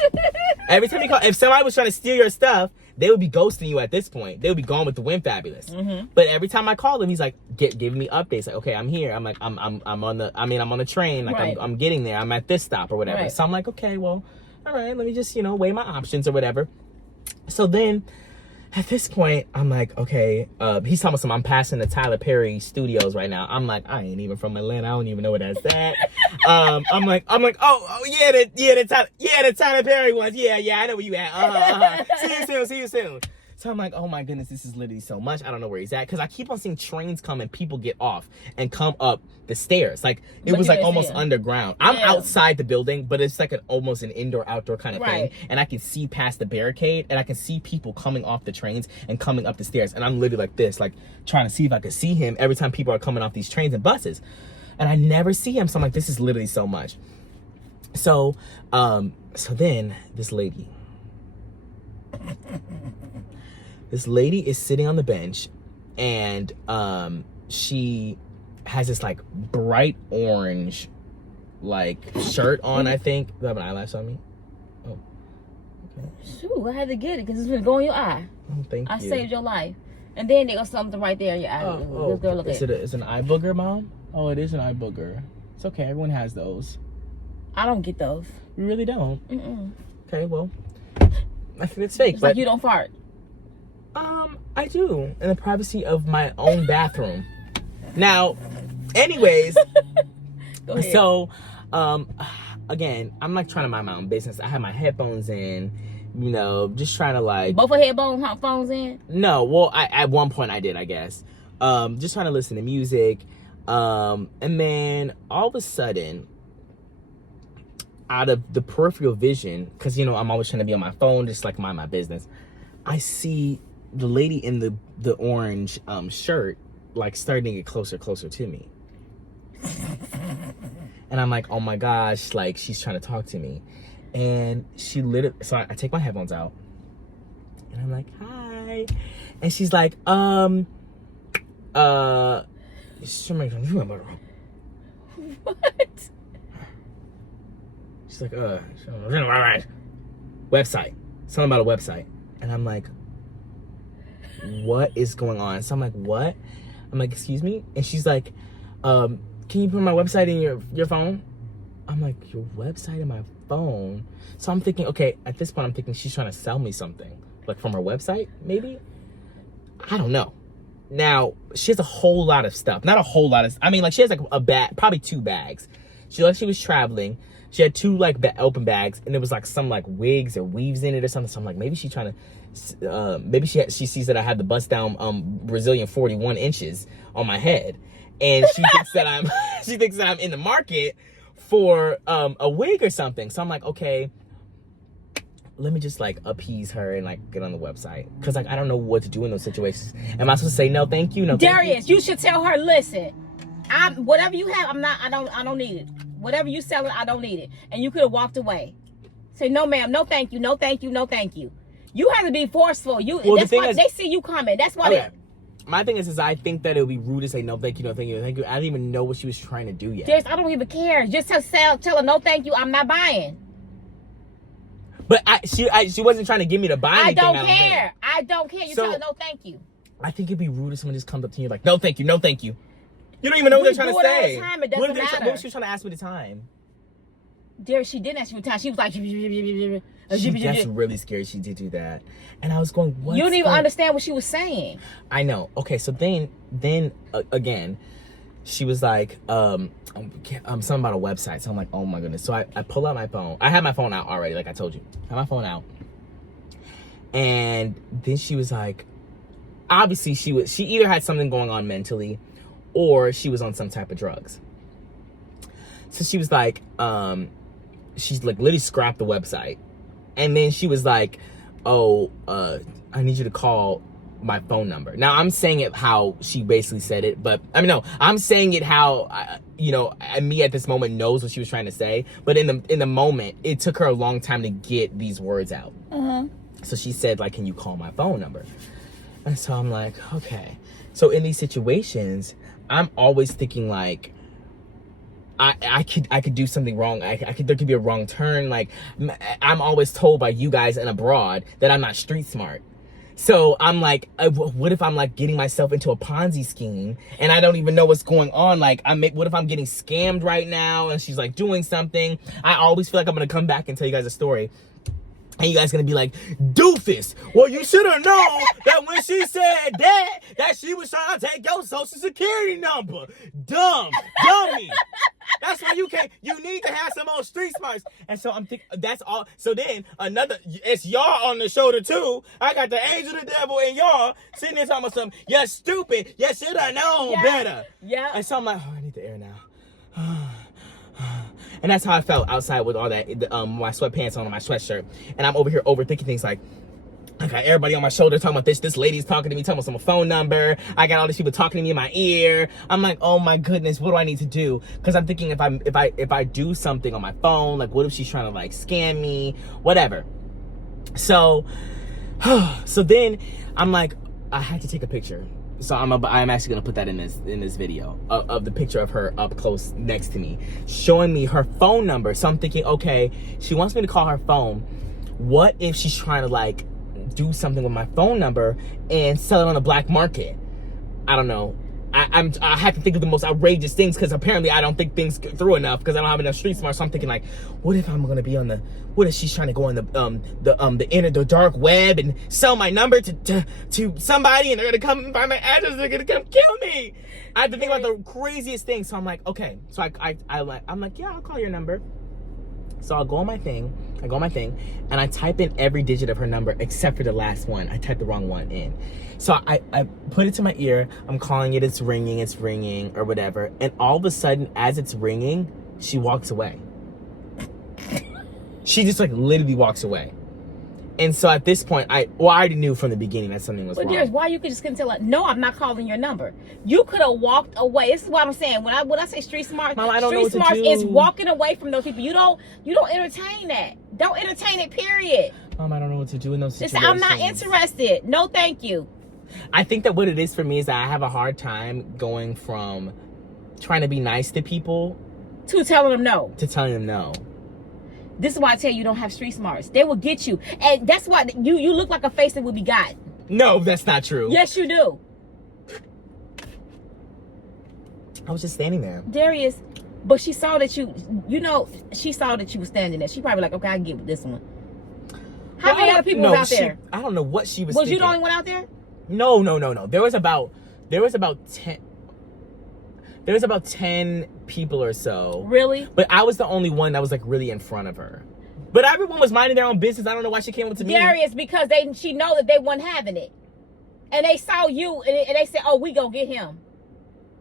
Every time he call, if somebody was trying to steal your stuff, they would be ghosting you at this point. They would be gone with the wind fabulous. Mm-hmm. But every time I call him, he's like, giving me updates. Like, okay, I'm here. I'm like, I'm on the train. Like, Right. I'm getting there. I'm at this stop or whatever. Right. So I'm like, okay, well, all right, let me just, weigh my options or whatever. So then, at this point, I'm like, okay, he's talking about something. I'm passing the Tyler Perry Studios right now. I'm like, I ain't even from Atlanta. I don't even know what that's at. I'm like, oh yeah, the Tyler Perry ones. Yeah, I know where you at. See you soon. So I'm like, oh my goodness, this is literally so much. I don't know where he's at because I keep on seeing trains come and people get off and come up the stairs. Like it was like almost underground. I'm outside the building, but it's like almost an indoor-outdoor kind of thing. And I can see past the barricade and I can see people coming off the trains and coming up the stairs. And I'm literally like this, like trying to see if I could see him every time people are coming off these trains and buses. And I never see him. So I'm like, this is literally so much. So then this lady is sitting on the bench and she has this like bright orange like shirt on, I think. Do I have an eyelash on me? Oh. Okay. Shoot, I had to get it because it's gonna go in your eye. Oh, thank you. I saved your life. And then they got something right there in your eye. Oh, Girl, look is at it it's an eye booger, Mom? Oh, it is an eye booger. It's okay, everyone has those. I don't get those. You really don't? Mm-mm. Okay, well, I think it's fake. It's but like you don't fart. I do, in the privacy of my own bathroom. Now, anyways, Go ahead. so, again, I'm like trying to mind my own business. I have my headphones in, just trying to like. Both of headphones in? No, well, at one point I did, I guess. Just trying to listen to music. And then all of a sudden, out of the peripheral vision, because, I'm always trying to be on my phone, just like mind my business. I see the lady in the orange shirt like starting to get closer to me. And I'm like, oh my gosh, like she's trying to talk to me. And she literally, so I take my headphones out and I'm like, hi. And she's like, What? She's like, website. Something about a website. And I'm like, what is going on? So I'm like, what? I'm like, excuse me? And she's like, can you put my website in your phone? I'm like, your website in my phone? So I'm thinking, okay, at this point I'm thinking she's trying to sell me something. Like from her website, maybe? I don't know. Now, she has a whole lot of stuff. Not a whole lot of, she has like a bag, probably 2 bags. She was traveling. She had 2 like open bags, and there was like some like wigs or weaves in it or something. So I'm like, maybe she's trying to, maybe she sees that I have the bust down Brazilian 41 inches on my head, and she thinks that I'm in the market for a wig or something. So I'm like, okay, let me just like appease her and like get on the website, because like I don't know what to do in those situations. Am I supposed to say no, thank you? No, Darius, you should tell her, listen, whatever you have, I don't need it. Whatever you selling, I don't need it. And you could have walked away. Say, no, ma'am, no, thank you, no, thank you, no, thank you. You have to be forceful. That's why they see you coming. That's why okay. My thing is I think that it would be rude to say no, thank you, no, thank you, no, thank you. I didn't even know what she was trying to do yet. Darius, I don't even care. Just tell her, no, thank you, I'm not buying. But she wasn't trying to get me to buy anything. I don't care. You tell her, no, thank you. I think it'd be rude if someone just comes up to you like, no, thank you, no, thank you. You don't even know what they're trying to say. All the time. It doesn't matter. What was she trying to ask me the time? Darius, she didn't ask you the time. She was like, she gets really scared. She did do that, and I was going, what? You didn't even understand what she was saying. I know. Okay, so then again, she was like, something about a website. So I'm like, oh my goodness. So I pull out my phone. I had my phone out already, like I told you. I had my phone out, and then she was like, obviously she either had something going on mentally, or she was on some type of drugs. So she was like, she's like literally scrapped the website. And then she was like, oh, I need you to call my phone number. Now I'm saying it how she basically said it, but I'm saying it how, me at this moment knows what she was trying to say. But in the moment, it took her a long time to get these words out. Uh-huh. So she said, like, can you call my phone number? And so I'm like, okay. So in these situations, I'm always thinking like, I could do something wrong. There could be a wrong turn. Like, I'm always told by you guys and abroad that I'm not street smart. So I'm like, what if I'm like getting myself into a Ponzi scheme and I don't even know what's going on? Like, what if I'm getting scammed right now and she's like doing something? I always feel like I'm gonna come back and tell you guys a story. And you guys gonna be like, doofus, well, you should have known that when she said that she was trying to take your social security number. Dummy. That's why you need to have some old street smarts. And so I'm thinking, that's all. So then it's y'all on the shoulder too. I got the angel, the devil, and y'all sitting there talking about something. You're stupid. You should have known better. Yeah. And so I'm like, I need the air now. And that's how I felt outside with all that, my sweatpants on and my sweatshirt. And I'm over here overthinking things like, I got everybody on my shoulder talking about this. This lady's talking to me, talking about some phone number. I got all these people talking to me in my ear. I'm like, oh my goodness, what do I need to do? Because I'm thinking if I do something on my phone, like what if she's trying to like scam me, whatever. So then I'm like, I had to take a picture. So I'm actually gonna put that in this video of the picture of her up close next to me, showing me her phone number. So I'm thinking, okay, she wants me to call her phone. What if she's trying to like do something with my phone number and sell it on the black market? I don't know. I have to think of the most outrageous things because apparently I don't think things through enough because I don't have enough street smart. So I'm thinking like, what if I'm gonna be on what if she's trying to go on the dark web and sell my number to somebody and they're gonna come and find my address, they're gonna come kill me. I have to think about the craziest things. So I'm like, okay. So I'm like, yeah, I'll call your number. So I'll go on my thing, and I type in every digit of her number except for the last one. I typed the wrong one in. So I put it to my ear, I'm calling it, it's ringing, or whatever. And all of a sudden, as it's ringing, she walks away. She just like literally walks away. And so at this point, I already knew from the beginning that something was wrong. But why you could just couldn't tell her, no, I'm not calling your number. You could have walked away. This is what I'm saying. When I say street smart, Mom, I don't know what to smart do. is walking away from those people. You don't entertain that. Don't entertain it, period. Mom, I don't know what to do in those situations. I'm not interested. No, thank you. I think that what it is for me is that I have a hard time going from trying to be nice to people to telling them no. To telling them no. This is why I tell you don't have street smarts. They will get you. And that's why you look like a face that will be got. No, that's not true. Yes, you do. I was just standing there. Darius, but she saw that she saw that you were standing there. She probably like, okay, I can get with this one. How many other people was out there? I don't know what she was Was thinking. you the only one out there? No. There was about 10 people or so. Really? But I was the only one that was like really in front of her. But everyone was minding their own business. I don't know why she came up to me. Darius, because she know that they wasn't having it. And they saw you and they said, oh, we gonna get him.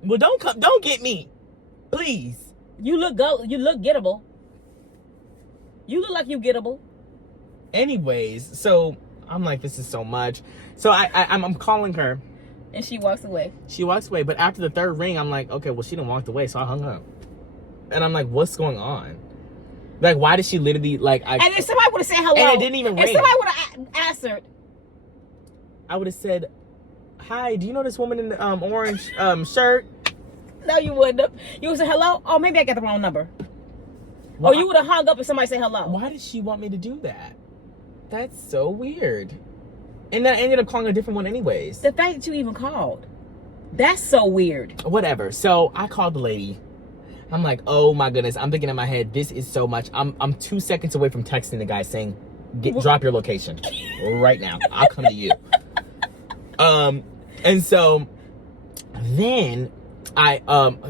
Well, don't get me. Please. You look gettable. You look like you gettable. Anyways, so I'm like, this is so much. So I'm calling her. And she walks away. She walks away, but after the third ring, I'm like, okay, well, she done walked away, so I hung up. And I'm like, what's going on? Like, why did she literally, like... and if somebody would have said hello... And it didn't even ring. If somebody would have answered... I would have said, hi, do you know this woman in the orange shirt? No, you wouldn't have. You would say hello? Oh, maybe I got the wrong number. Well, or you would have hung up if somebody said hello. Why did she want me to do that? That's so weird. And then I ended up calling a different one anyways. The fact that you even called. That's so weird. Whatever. So I called the lady. I'm like, oh my goodness. I'm thinking in my head, this is so much. I'm 2 seconds away from texting the guy saying, drop your location right now. I'll come to you. And so then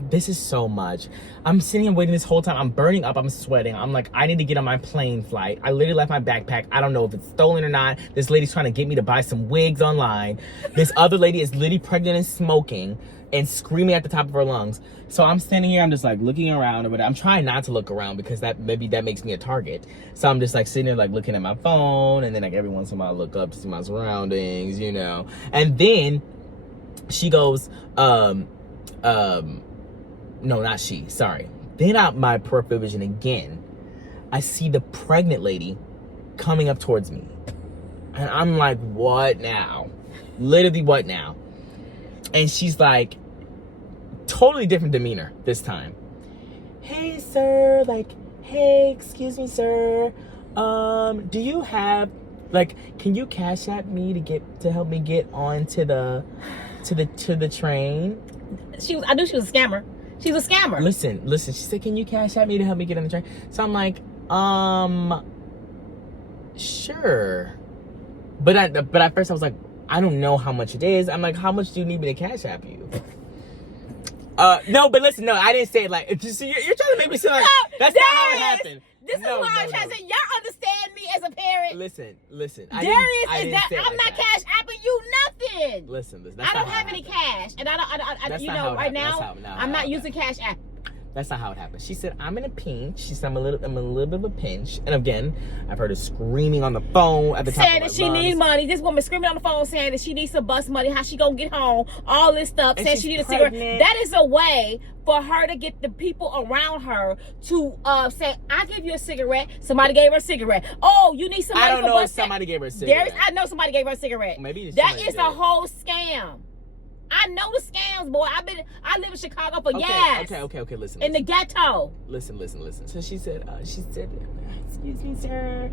this is so much. I'm sitting and waiting this whole time. I'm burning up. I'm sweating. I'm like, I need to get on my plane flight. I literally left my backpack. I don't know if it's stolen or not. This lady's trying to get me to buy some wigs online. This other lady is literally pregnant and smoking and screaming at the top of her lungs. So I'm standing here. I'm just like looking around or whatever. I'm trying not to look around because that makes me a target. So I'm just like sitting there like looking at my phone, and then like every once in a while I look up to see my surroundings, you know. And then she goes, no, not she, sorry. Then out my peripheral vision again, I see the pregnant lady coming up towards me. And I'm like, what now? Literally, what now? And she's like, totally different demeanor this time. hey, sir, like, hey, excuse me, sir. Do you have, like, can you cash app me to help me get on to the train? I knew she was a scammer. She was a scammer. Listen. She said, can you cash app me to help me get on the train? So I'm like, sure. But at first I was like, I don't know how much it is. I'm like, how much do you need me to cash app you? No, but listen, no, I didn't say it like, you're trying to make me seem like, that's not how it happened. This is what I'm trying to say. Y'all understand me as a parent. Listen. Darius, I'm not that. cash apping you nothing. Listen. I don't have any cash, and I you know, right now, I'm not using cash app. That's not how it happened. She said, I'm in a pinch. She said, I'm a little bit of a pinch. And again, I've heard her screaming on the phone at the top of her lungs. Saying that she needs money. This woman screaming on the phone saying that she needs some bus money, how she gonna get home, all this stuff, and saying she needs a cigarette. That is a way for her to get the people around her to say, I give you a cigarette. Somebody gave her a cigarette. Oh, you need somebody. I don't know if somebody gave her a cigarette. I know somebody gave her a cigarette. Maybe that is a whole scam. I know the scams, boy. I live in Chicago for years. Okay. Listen. In the ghetto. Listen. So she said, excuse me, sir.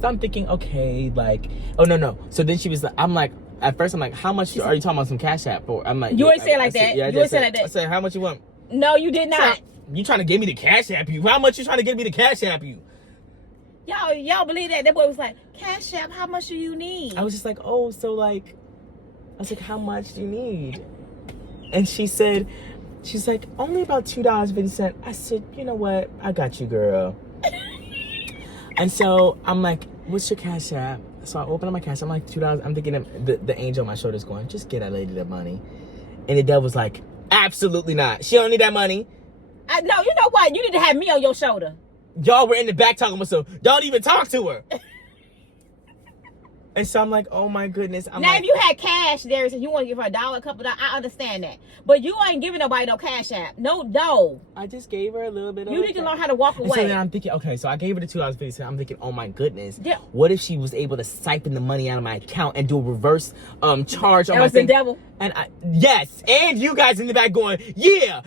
So I'm thinking, okay, like, oh no. So then she was like, at first I'm like, how much are you talking about some cash app for? I'm like, you ain't say it like that. Yeah, you ain't say like that. I said, how much you want? No, you did not. You trying to get me to cash app you? How much you trying to get me to cash app you? Y'all believe that? That boy was like, cash app, how much do you need? I was just like, oh, so like, I was like, how much do you need? And she's like, only about $2.50. I said, you know what? I got you, girl. And so I'm like, what's your cash app? So I open up my cash. I'm like, $2. I'm thinking of the angel on my shoulder's going, just get that lady the money. And the devil was like, absolutely not. She don't need that money. No, you know what? You need to have me on your shoulder. Y'all were in the back talking about so don't even talk to her. And so I'm like, oh my goodness. If you had cash, Darius, and you want to give her $1, a couple dollars, I understand that. But you ain't giving nobody no cash app. No. I just gave her a little bit of You need to learn how to walk away. And so then I'm thinking, okay, so I gave her the $2.50. I'm thinking, oh my goodness. Yeah. What if she was able to siphon the money out of my account and do a reverse charge on that my was thing? The devil. And yes. And you guys in the back going, yeah.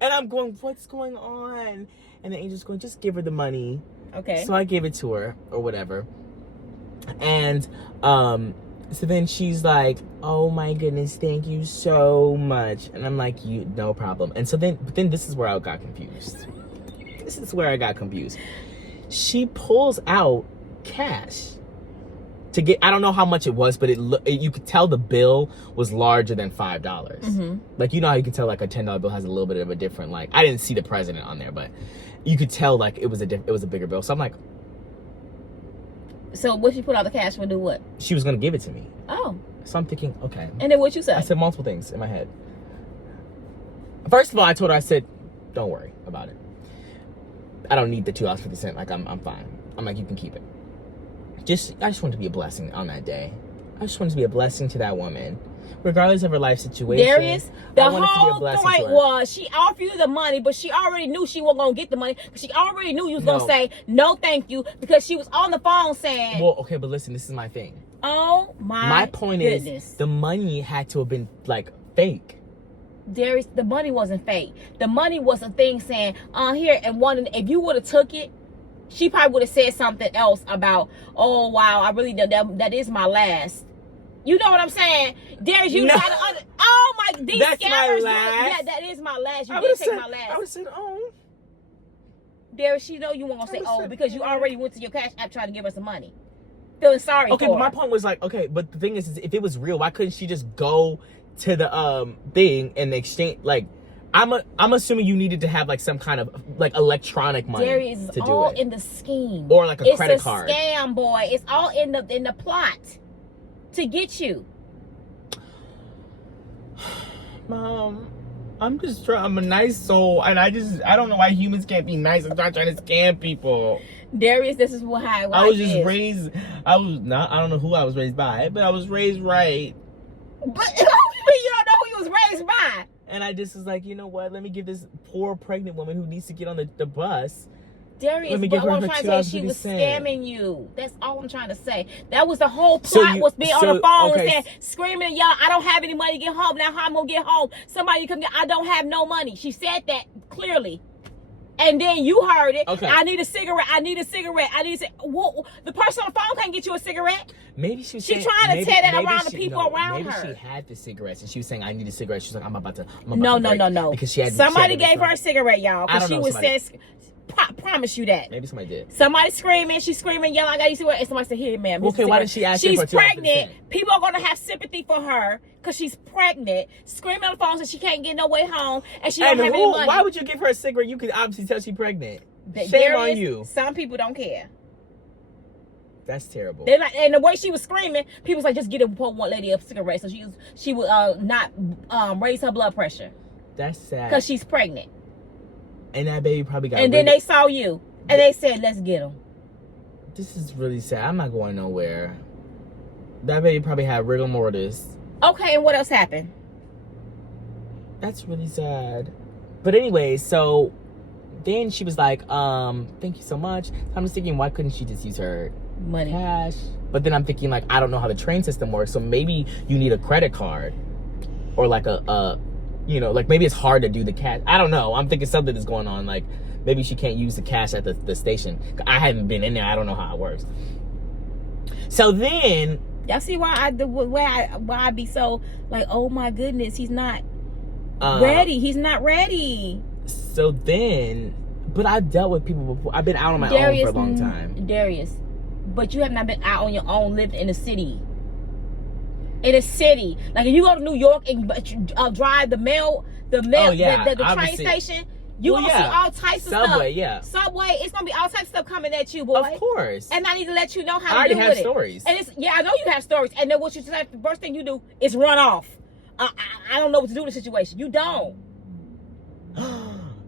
And I'm going, what's going on? And the angel's going, just give her the money. Okay. So I gave it to her or whatever. And so then she's like, oh my goodness, thank you so much. And I'm like, no problem. And so then this is where I got confused. She pulls out cash to get, I don't know how much it was, but you could tell the bill was larger than $5. Mm-hmm. Like, you know how you can tell like a $10 bill has a little bit of a different, like, I didn't see the president on there, but you could tell like it was a bigger bill. So I'm like, so what she put out the cash for? Do what? she was gonna give it to me. Oh. So I'm thinking, okay. And then what you said? I said multiple things in my head. First of all, I told her, I said, don't worry about it. I don't need the $2.50. Like, I'm fine. I'm like, you can keep it. I just wanted to be a blessing on that day. I just wanted to be a blessing to that woman, regardless of her life situation. Darius, the whole point was she offered you the money, but she already knew she wasn't gonna get the money. She already knew you was gonna say no, thank you, because she was on the phone saying. Well, okay, but listen, this is my thing. Oh my point goodness. Is the money had to have been like fake. Darius, the money wasn't fake. The money was a thing saying, here, and one. If you would have took it, she probably would have said something else about, oh wow, I really that is my last. You know what I'm saying? Darius, you gotta oh my, these that's scammers. My last. Yeah, that is my last. You did take my last. I would have said, oh. Darius, you know you weren't gonna say, oh, because you already went to your cash app trying to give her some money. Feeling sorry okay, for but my point was like, okay, but the thing is if it was real, why couldn't she just go to the thing and exchange? Like, I'm assuming you needed to have like some kind of like electronic money Darius, to do all it. in the scheme. Or like a credit card. It's a scam, boy. It's all in the plot to get you. Mom, I'm a nice soul, and I don't know why humans can't be nice. I'm not trying to scam people. Darius, this is how I was just raised. I don't know who I was raised by, but I was raised right. But you don't know who you was raised by. And I just was like, you know what? Let me give this poor pregnant woman who needs to get on the bus. Darius, but what I'm trying to say is she was scamming you. That's all I'm trying to say. That was the whole plot, was being on the phone saying, screaming at y'all, I don't have any money to get home. Now how I'm going to get home? Somebody come get, I don't have no money. She said that clearly. And then you heard it. Okay. I need a cigarette. I need a cigarette. I need a Well, the person on the phone can't get you a cigarette. Maybe she was She's saying, trying to tear that maybe around the people around maybe her. She had the cigarettes and she was saying, I need a cigarette. She's like, I'm about to No. break. Because she had somebody she had gave her a cigarette, y'all. I Because don't she know, was somebody- saying, promise you that. Maybe somebody did. Somebody screaming, she's screaming, yelling, I got you cigarette. And somebody said, here, ma'am. here's Okay, a why cigarette. did she ask you She's for 2 hours pregnant. percent? People are going to have sympathy for her because she's pregnant, screaming on the phone so she can't get no way home, and she don't have any money. Why would you give her a cigarette? You could obviously tell she's pregnant. Shame There on is- you. Some people don't care. That's terrible. They're like, and the way she was screaming, people was like, just get a poor one lady a cigarette so she would not raise her blood pressure That's sad. because she's pregnant. And that baby probably got And then they saw you and they said, let's get him. This is really sad. I'm not going nowhere. That baby probably had rigor mortis. Okay, and what else happened? That's really sad. But anyway, so then she was like, thank you so much. I'm just thinking, why couldn't she just use her Money. cash? But then I'm thinking, like, I don't know how the train system works, so maybe you need a credit card or like a you know, like maybe it's hard to do the cash. I don't know. I'm thinking something is going on. Like maybe she can't use the cash at the station. I haven't been in there. I don't know how it works. So then, Y'all see why I be so like, oh my goodness, he's not ready. He's not ready. So then, but I've dealt with people before. I've been out on my own for a long time. Darius, but you have not been out on your own, living in a city. In a city, like if you go to New York and drive the train obviously. station, you gonna see all types of stuff. Subway, yeah. Subway, it's gonna be all types of stuff coming at you, boy. Of course. And I need to let you know how I already to deal have with stories. it. And it's I know you have stories. And then what you say, the first thing you do is run off. I don't know what to do in the situation. You don't.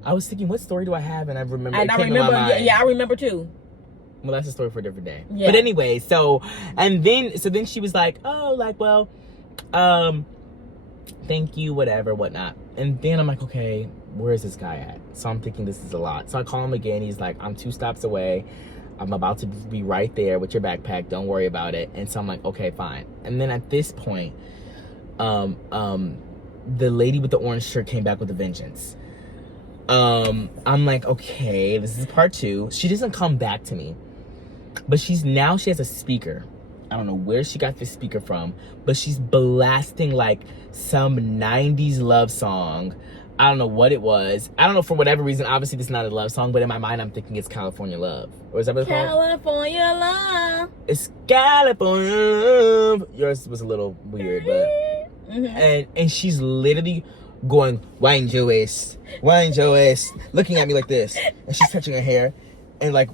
I was thinking, what story do I have? And I remember. And it I came to my remember. mind. Yeah, I remember too. Well, that's a story for a different day. Yeah. But anyway, so then she was like, oh, like, well, thank you, whatever, whatnot. And then I'm like, okay, where is this guy at? So I'm thinking this is a lot. So I call him again. He's like, I'm 2 stops away. I'm about to be right there with your backpack. Don't worry about it. And so I'm like, okay, fine. And then at this point, the lady with the orange shirt came back with a vengeance. I'm like, okay, this is part 2. She doesn't come back to me, but she has a speaker. I don't know where she got this speaker from, but she's blasting like some 90s love song. I don't know what it was. I don't know, for whatever reason. Obviously, this is not a love song, but in my mind, I'm thinking it's California Love. Or is that what it's called? California love. It's California Love. Yours was a little weird, but and she's literally going, wind your waist, looking at me like this, and she's touching her hair and like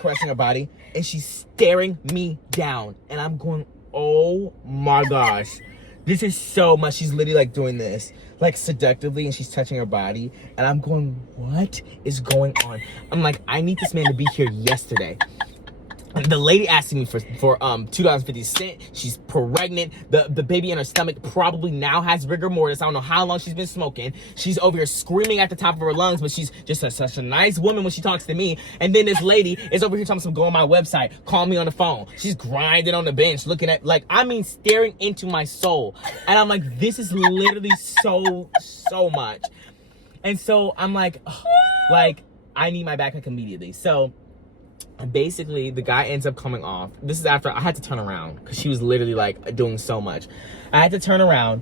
caressing her body, and she's staring me down, and I'm going, oh my gosh, this is so much. She's literally like doing this, like seductively, and she's touching her body, and I'm going, what is going on? I'm like, I need this man to be here yesterday. The lady asking me for $2.50. She's pregnant. The baby in her stomach probably now has rigor mortis. I don't know how long she's been smoking. She's over here screaming at the top of her lungs, but she's just such a nice woman when she talks to me. And then this lady is over here telling me, go on my website, call me on the phone. She's grinding on the bench, looking at, like, I mean, staring into my soul. And I'm like, this is literally so much. And so I'm like, ugh, like, I need my backpack immediately. So basically, the guy ends up coming off. This is after I had to turn around because she was literally like doing so much. I had to turn around,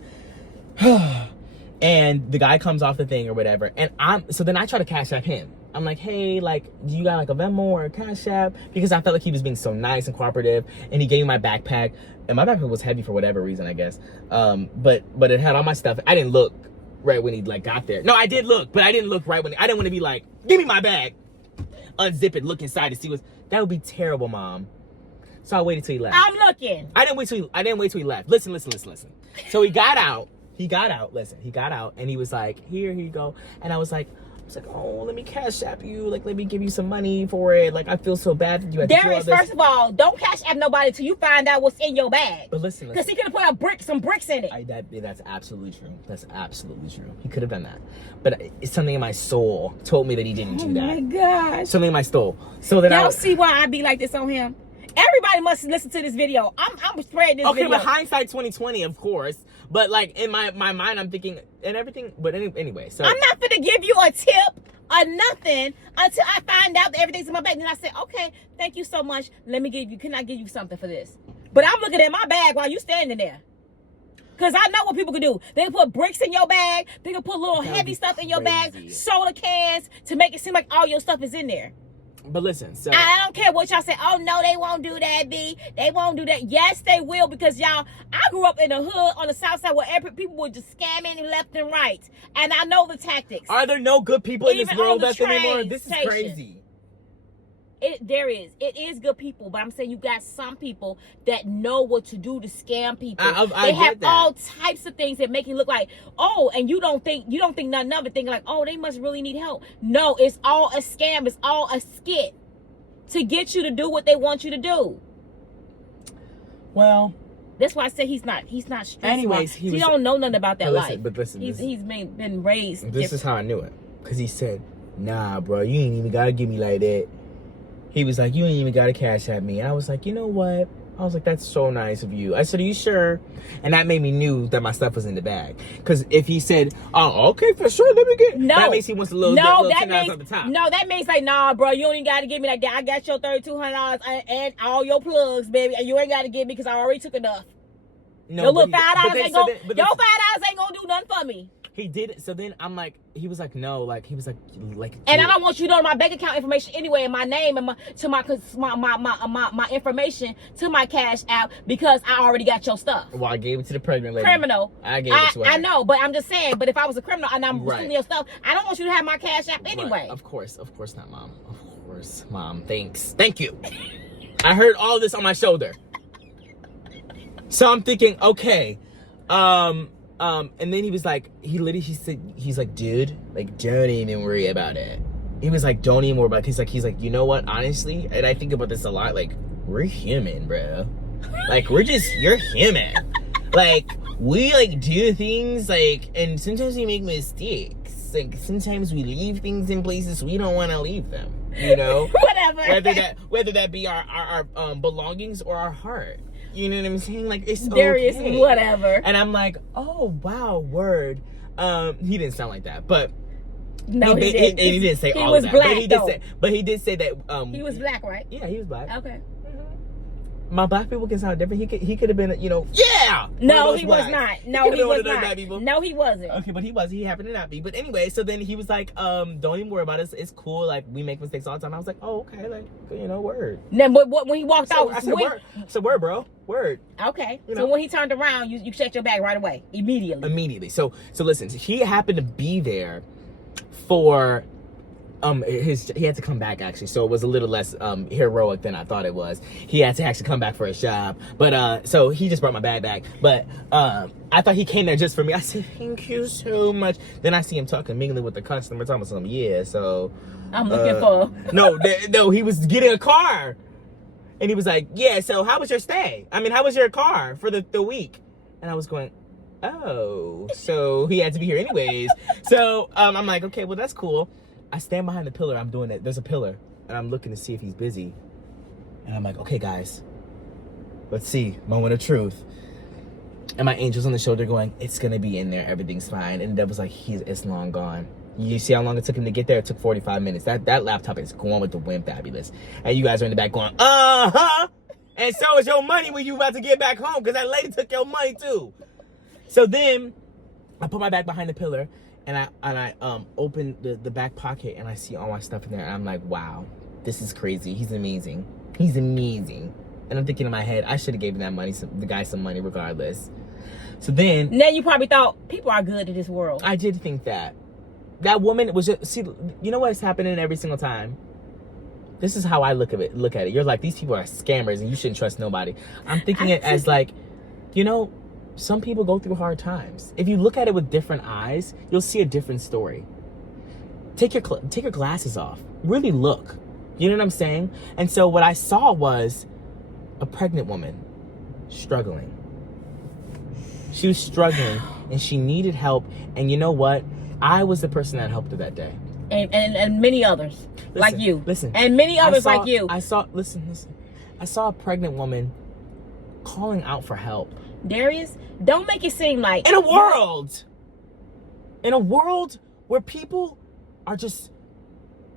and the guy comes off the thing or whatever. And so then I try to Cash App him. I'm like, hey, like, do you got like a Venmo or a Cash App? Because I felt like he was being so nice and cooperative, and he gave me my backpack, and my backpack was heavy for whatever reason, I guess. But it had all my stuff. I didn't look right when he like got there. No, I did look, but I didn't look right when I didn't want to be like, give me my bag. Unzip it, look inside to see that would be terrible, Mom. So I waited till he left. I'm looking. I didn't wait till he left. Listen. So he got out, and he was like, here you go. And I was like, oh, let me Cash App you, like, let me give you some money for it. Like, I feel so bad that you had to do all Darius, this. first of all, don't Cash App nobody till you find out what's in your bag. But listen. Because he could have put some bricks in it. That's absolutely true. That's absolutely true. He could have done that. But it's something in my soul told me that he didn't do that. Oh my gosh. Something in my soul. So then Y'all see why I be like this on him? Everybody must listen to this video. I'm spreading this video. Okay, but hindsight 2020, of course. But like in my mind, I'm thinking and everything. But anyway, so I'm not gonna give you a tip or nothing until I find out that everything's in my bag. Then I say, okay, thank you so much. Can I give you something for this? But I'm looking at my bag while you standing there. Cause I know what people can do. They can put bricks in your bag. They can put little heavy stuff in your bag, soda cans to make it seem like all your stuff is in there. But listen, so I don't care what y'all say. Oh no, they won't do that, B. They won't do that. Yes, they will, because y'all. I grew up in the hood on the south side where people were just scamming left and right, and I know the tactics. Are there no good people in this Even world on the anymore? train This is station. crazy. It is good people, but I'm saying you got some people that know what to do to scam people. I they get have that. all types of things that make it look like, oh, and you don't think nothing of it, thinking like, oh, they must really need help. No, it's all a scam. It's all a skit to get you to do what they want you to do. Well, that's why I say he's not street anyways, smart. He don't know nothing about that life. But listen, he's been raised. This is how I knew it, because he said, "Nah, bro, you ain't even gotta give me like that." He was like, "You ain't even gotta cash at me." And I was like, you know what? I was like, that's so nice of you. I said, are you sure? And that made me knew that my stuff was in the bag. Because if he said, oh, okay, for sure, let me get. No, that means he wants a little. that $10 means at the top. no. That means like, nah, bro, you ain't gotta give me like that. I got your $3,200 and all your plugs, baby, and you ain't gotta give me because I already took enough. No, your little $5 ain't gonna. but Your $5 ain't gonna do nothing for me. He did it. So then I'm like, he was like, no, like he was like. And I don't want you to know my bank account information anyway, and my name and my information to my cash app, because I already got your stuff. Well, I gave it to the pregnant lady. Criminal. I gave it to her. I know, but I'm just saying. But if I was a criminal and I'm Right. stealing your stuff, I don't want you to have my cash app anyway. Right. Of course not, Mom. Of course, Mom. Thank you. I heard all this on my shoulder. So I'm thinking, okay, and then he was like, he's like, dude, like, don't even worry about it. He was like, don't even worry about it. He's like, you know what, honestly, and I think about this a lot, like, we're human, bro. Like, you're human. Like, we, like, do things, like, and sometimes we make mistakes. Like, sometimes we leave things in places we don't want to leave them, you know? Whatever. Whether that be our belongings or our heart. You know what I'm saying? Like, it's Darius, okay. whatever. And I'm like, oh, wow, word. He didn't sound like that, but no, he didn't. He didn't say all was of that. black, but he did say that. He was black, right? Yeah, he was black. Okay. My black people can sound different. He could have been, yeah. No, he was not. No, he was not. No, he wasn't. Okay, but he was. He happened to not be. But anyway, so then he was like, don't even worry about it. It's cool. Like, we make mistakes all the time. I was like, oh, okay, like, word. Then, but when he walked out, I said, word. So word, bro. Word. Okay. So when he turned around, you checked your bag right away, immediately. So listen, he happened to be there for he had to come back, actually, so it was a little less heroic than I thought it was. He had to actually come back for his job, but so he just brought my bag back. But I thought he came there just for me. I said, thank you so much. Then I see him talking, mingling with the customer, talking about something. Yeah, so I'm looking for no, he was getting a car, and he was like, yeah, so how was your stay? I mean, how was your car for the week? And I was going, oh, so he had to be here anyways. So I'm like, okay, well, that's cool. I stand behind the pillar. I'm doing it. There's a pillar, and I'm looking to see if he's busy. And I'm like, okay, guys, let's see. Moment of truth. And my angel's on the shoulder going, it's gonna be in there. Everything's fine. And the devil's like, it's long gone. You see how long it took him to get there? It took 45 minutes. That laptop is going with the wind, fabulous. And you guys are in the back going, uh-huh. And so is your money when you about to get back home, because that lady took your money too. So then I put my back behind the pillar, and I open the back pocket, and I see all my stuff in there, and I'm like, wow, this is crazy. He's amazing. He's amazing. And I'm thinking in my head, I should have given the guy some money regardless. So then you probably thought people are good in this world. I did think that. That woman was just, see, you know what's happening every single time? This is how I look at it. You're like, these people are scammers and you shouldn't trust nobody. I'm thinking it as like, some people go through hard times. If you look at it with different eyes, you'll see a different story. Take your glasses off. Really look. You know what I'm saying? And so what I saw was a pregnant woman struggling. She was struggling and she needed help. And you know what? I was the person that helped her that day. And many others like you. Listen. And many others like you. Listen. I saw a pregnant woman calling out for help. Darius, don't make it seem like In a world where people are just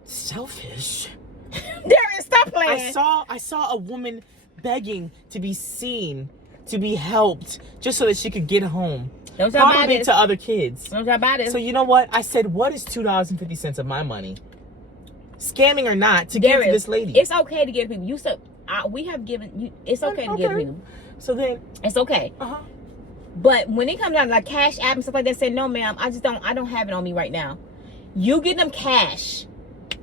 selfish. Darius, stop playing. I saw a woman begging to be seen, to be helped, just so that she could get home. Don't talk about Probably this. to other kids. Don't talk about it. So you know what? I said, what is $2.50 of my money? Scamming or not, to give to this lady. It's okay to give people. You said we have given you. It's okay to give people. So then, It's okay. But when it comes down to like cash app and stuff like that, say no, ma'am. I don't have it on me right now. You get them cash.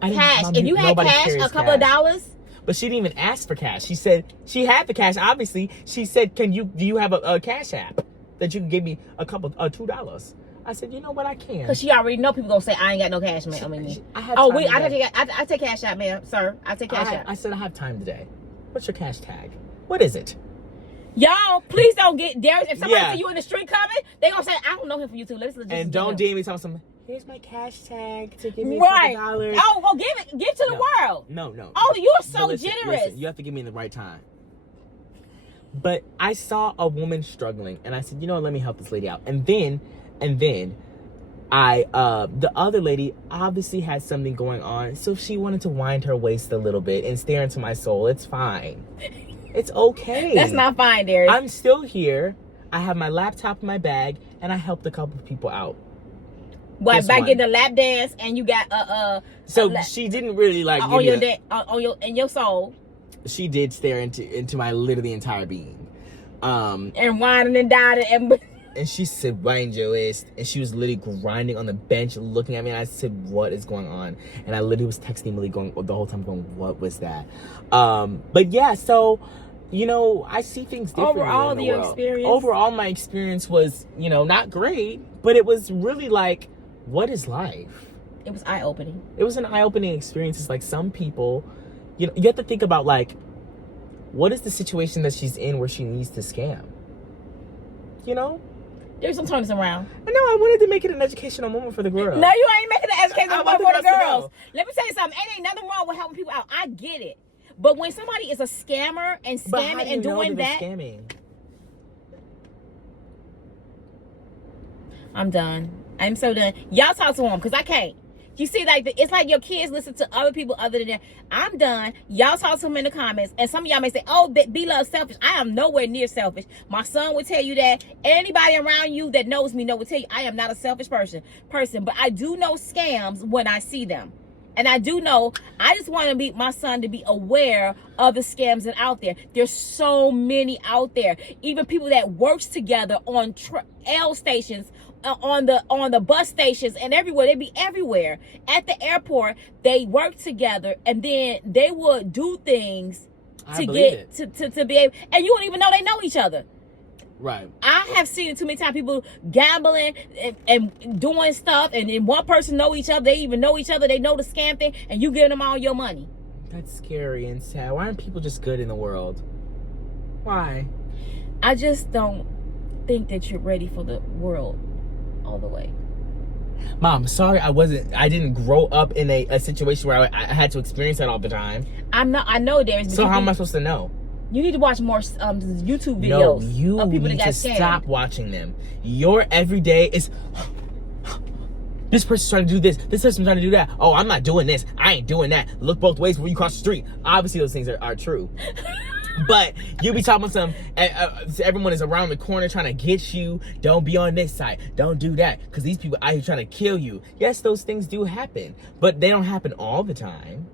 Cash. If you had cash, a couple of dollars. But she didn't even ask for cash. She said she had the cash. Obviously, she said, do you have a cash app that you can give me a couple $2? I said, you know what, I can. Because she already know people gonna say I ain't got no cash, ma'am. I take cash out, ma'am. Sir, I take cash out. I said I have time today. What's your cash tag? What is it? Y'all, please don't get Darius. If somebody see you in the street coming, they gonna say I don't know him from YouTube. Let's just and don't DM me telling some. Here's my cash tag to give me right. $2. Oh, well, give it to the world. No. Oh, you're so generous. Listen, you have to give me in the right time. But I saw a woman struggling, and I said, you know what, let me help this lady out. And then the other lady obviously had something going on, so she wanted to wind her waist a little bit and stare into my soul. It's fine. It's okay. That's not fine, Darius. I'm still here. I have my laptop in my bag, and I helped a couple of people out. By getting a lap dance, and you got So she didn't really like in your soul. She did stare into my literally entire being, and whining and dining and she said, "Wind your waist," and she was literally grinding on the bench, looking at me. And I said, "What is going on?" And I literally was texting Millie, going the whole time, going, "What was that?" But yeah, so. You know, I see things differently. Overall, my experience was, not great, but it was really like, what is life? It was eye-opening. It was an eye-opening experience. It's like some people, you have to think about, like, what is the situation that she's in where she needs to scam? There's some turns around. I know, I wanted to make it an educational moment for the girls. No, you ain't making an educational moment for the girls. Let me tell you something. Ain't nothing wrong with helping people out. I get it. But when somebody is a scammer and scamming and doing that, scamming? I'm done. I'm so done. Y'all talk to them because I can't. You see, like it's like your kids listen to other people other than that. I'm done. Y'all talk to them in the comments. And some of y'all may say, "Oh, B-Love selfish." I am nowhere near selfish. My son would tell you that. Anybody around you that knows me will tell you I am not a selfish person. But I do know scams when I see them. And I do know, I just want my son to be aware of the scams that are out there. There's so many out there. Even people that works together on L stations, on the bus stations and everywhere. They be everywhere. At the airport, they work together and then they would do things to be able, and you don't even know they know each other. Right. I have seen it too many times, people gambling and doing stuff, and then one person know each other, they even know each other, they know the scam thing, and you giving them all your money. That's scary and sad. Why aren't people just good in the world? Why? I just don't think that you're ready for the world all the way. Mom, sorry I didn't grow up in a situation where I had to experience that all the time. I know there's. So how am I supposed to know? You need to watch more YouTube videos. No, you of people need that got to scammed. stop watching them. Your everyday is, this person's trying to do this. This person's trying to do that. Oh, I'm not doing this. I ain't doing that. Look both ways when you cross the street. Obviously, those things are true. But you be talking about everyone is around the corner trying to get you. Don't be on this side. Don't do that. Because these people out here trying to kill you. Yes, those things do happen. But they don't happen all the time.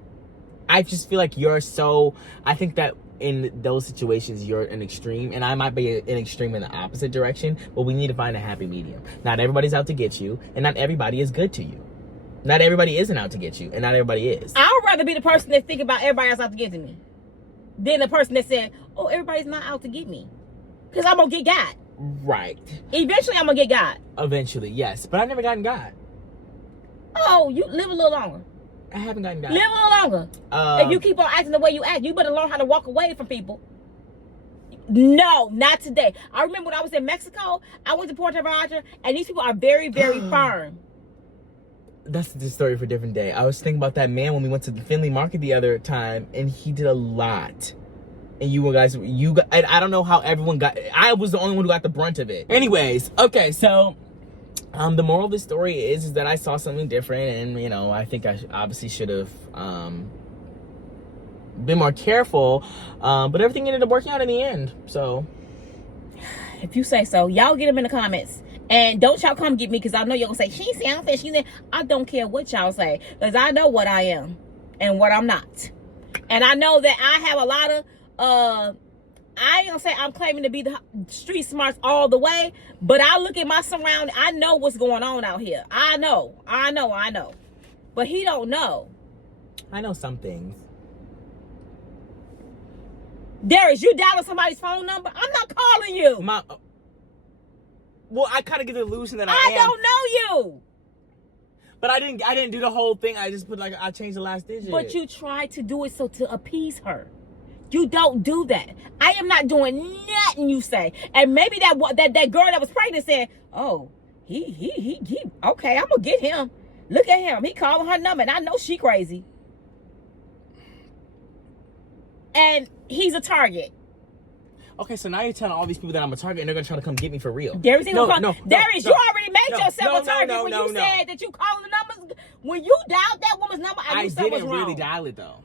I just feel like I think that in those situations, you're an extreme, and I might be an extreme in the opposite direction, but we need to find a happy medium. Not everybody's out to get you, and not everybody is good to you. Not everybody isn't out to get you, and not everybody is. I would rather be the person that think about everybody else out to get to me than the person that said, "Oh, everybody's not out to get me," because I'm gonna get got. Right. Eventually, I'm gonna get got. Eventually, yes, but I've never gotten got. Oh, you live a little longer. I haven't gotten got. Live a little longer. If you keep on acting the way you act, you better learn how to walk away from people. No, not today. I remember when I was in Mexico, I went to Puerto Vallarta, and these people are very, very firm. That's the story for a different day. I was thinking about that man when we went to the Findlay Market the other time, and he did a lot And I don't know how everyone I was the only one who got the brunt of it. Anyways, okay, so the moral of the story is that I saw something different, and, you know, I think I obviously should have been more careful, but everything ended up working out in the end, so. If you say so. Y'all get them in the comments. And don't y'all come get me, because I know y'all gonna say, she said unfair, she said. I don't care what y'all say, because I know what I am and what I'm not. And I know that I have a lot of, I ain't gonna say I'm claiming to be the street smarts all the way, but I look at my surroundings. I know what's going on out here. I know. But he don't know. I know some things. Darius, you dialing somebody's phone number? I'm not calling you. Well, I kind of get the illusion that I am. don't know you. But I didn't do the whole thing. I just put I changed the last digit. But you tried to do it to appease her. You don't do that. I am not doing nothing you say. And maybe that girl that was pregnant said, oh, he okay, I'm gonna get him. Look at him. He calling her number, and I know she crazy. And he's a target. Okay, so now you're telling all these people that I'm a target, and they're gonna try to come get me for real. Darius, you already made yourself a target when you said that you calling the numbers. When you dialed that woman's number, I knew something was wrong. I didn't really dial it though.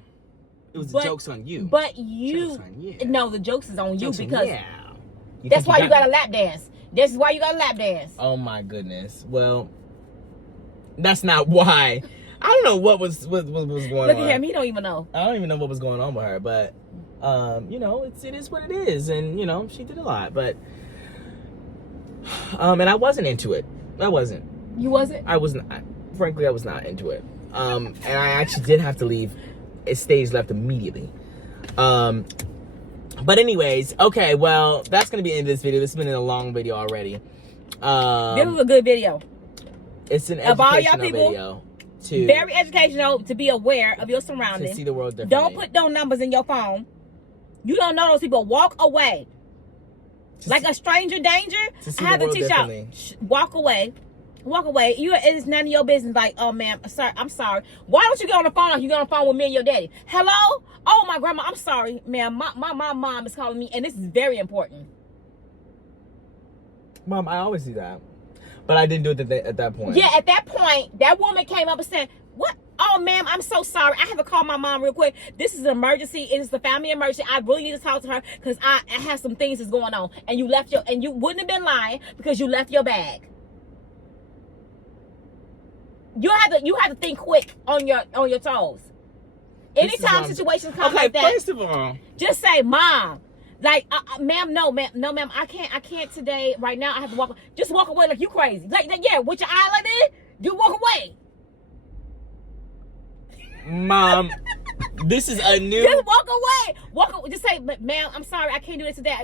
It was the jokes on you. But you, no, the jokes is on you because that's why you got a lap dance. This is why you got a lap dance. Oh my goodness. Well, that's not why. I don't know what was going on. Look at him. He don't even know. I don't even know what was going on with her, but you know, it is what it is, and you know, she did a lot, but and I wasn't into it. I wasn't. You wasn't? I was not. Frankly, I was not into it. And I actually did have to leave. It stage left immediately. But anyways, okay, well, that's gonna be the end of this video. This has been a long video already. This was a good video. It's an educational video. Very educational, to be aware of your surroundings. To see the world differently. Don't put those numbers in your phone. You don't know those people. Walk away. Like a stranger danger. I have to teach y'all. Walk away. Walk away. It's none of your business. Like, oh, ma'am, I'm sorry. Why don't you get on the phone like you get on the phone with me and your daddy? Hello? Oh, my grandma, I'm sorry, ma'am. My mom is calling me, and this is very important. Mom, I always do that. But I didn't do it at that point. Yeah, at that point, that woman came up and said, what? Oh, ma'am, I'm so sorry. I have to call my mom real quick. This is an emergency. It is a family emergency. I really need to talk to her because I have some things that's going on. And you left and you wouldn't have been lying because you left your bag. You have to think quick on your toes. Anytime situations come like that, first of all, just say, Mom, like, ma'am, no, ma'am, I can't today, right now. I have to walk. Just walk away like you crazy. Like yeah, with your eye like that, you walk away. Mom, this is a new. Just walk away. Just say, ma'am, I'm sorry, I can't do this today.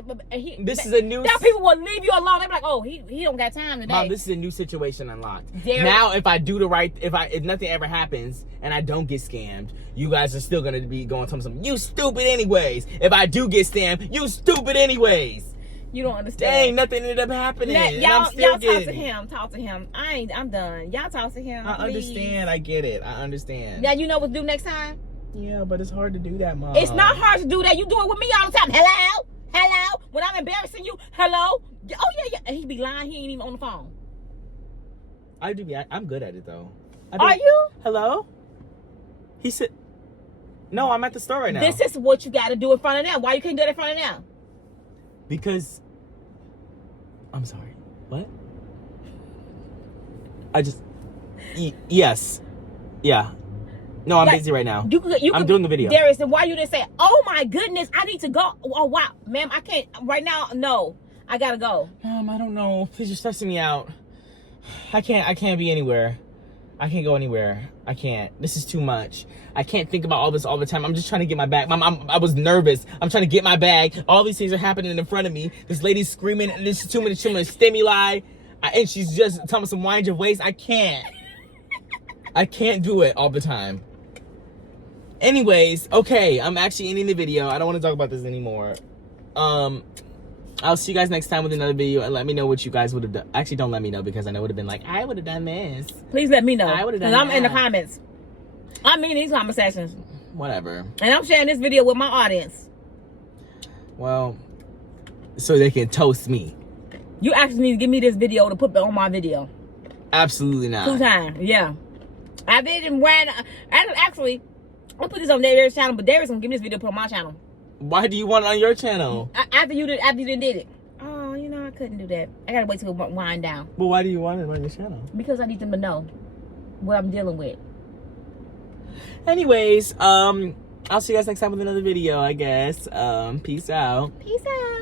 This is a new. Now people will leave you alone. They're like, oh, he don't got time today. Mom, this is a new situation unlocked. Now, if I do if nothing ever happens and I don't get scammed, you guys are still gonna be going to something. You stupid anyways. If I do get scammed, you stupid anyways. You don't understand. Dang, nothing ended up happening. Y'all talk to him. Talk to him. I'm done. Y'all talk to him. I understand. I get it. I understand. Now you know what to do next time? Yeah, but it's hard to do that, Mom. It's not hard to do that. You do it with me all the time. Hello? Hello? When I'm embarrassing you, hello? Oh, yeah. And he be lying. He ain't even on the phone. I'm good at it, though. Are you? Hello? He said... No, I'm at the store right now. This is what you got to do in front of them. Why you can't do it in front of them? Because... I'm sorry. What? Yes. Yeah. No, I'm busy right now. I'm doing a video. Darius, and why you didn't say, oh my goodness, I need to go. Oh, wow. Ma'am, I can't. Right now, no. I got to go. Mom, I don't know. Please, you're stressing me out. I can't be anywhere. I can't go anywhere. I can't. This is too much. I can't think about all this all the time. I'm just trying to get my bag. Mom, I was nervous. I'm trying to get my bag. All these things are happening in front of me. This lady's screaming. And this is too many stimuli. And she's just telling me some wind your waist. I can't. I can't do it all the time. Anyways, okay. I'm actually ending the video. I don't want to talk about this anymore. I'll see you guys next time with another video, and let me know what you guys would have done. Actually, don't let me know, because I know it would have been like, I would have done this. Please let me know. I would have done that. I'm in the comments. I'm in these conversations. Whatever. And I'm sharing this video with my audience. Well, so they can toast me. You actually need to give me this video to put on my video. Absolutely not. 2 times, yeah. I didn't when actually I'll put this on Darius' channel, but Darius gonna give me this video to put on my channel. Why do you want it on your channel? After you did it. Oh, you know I couldn't do that. I gotta wait till it wind down. But why do you want it on your channel? Because I need them to know what I'm dealing with. Anyways, I'll see you guys next time with another video, I guess. Peace out. Peace out.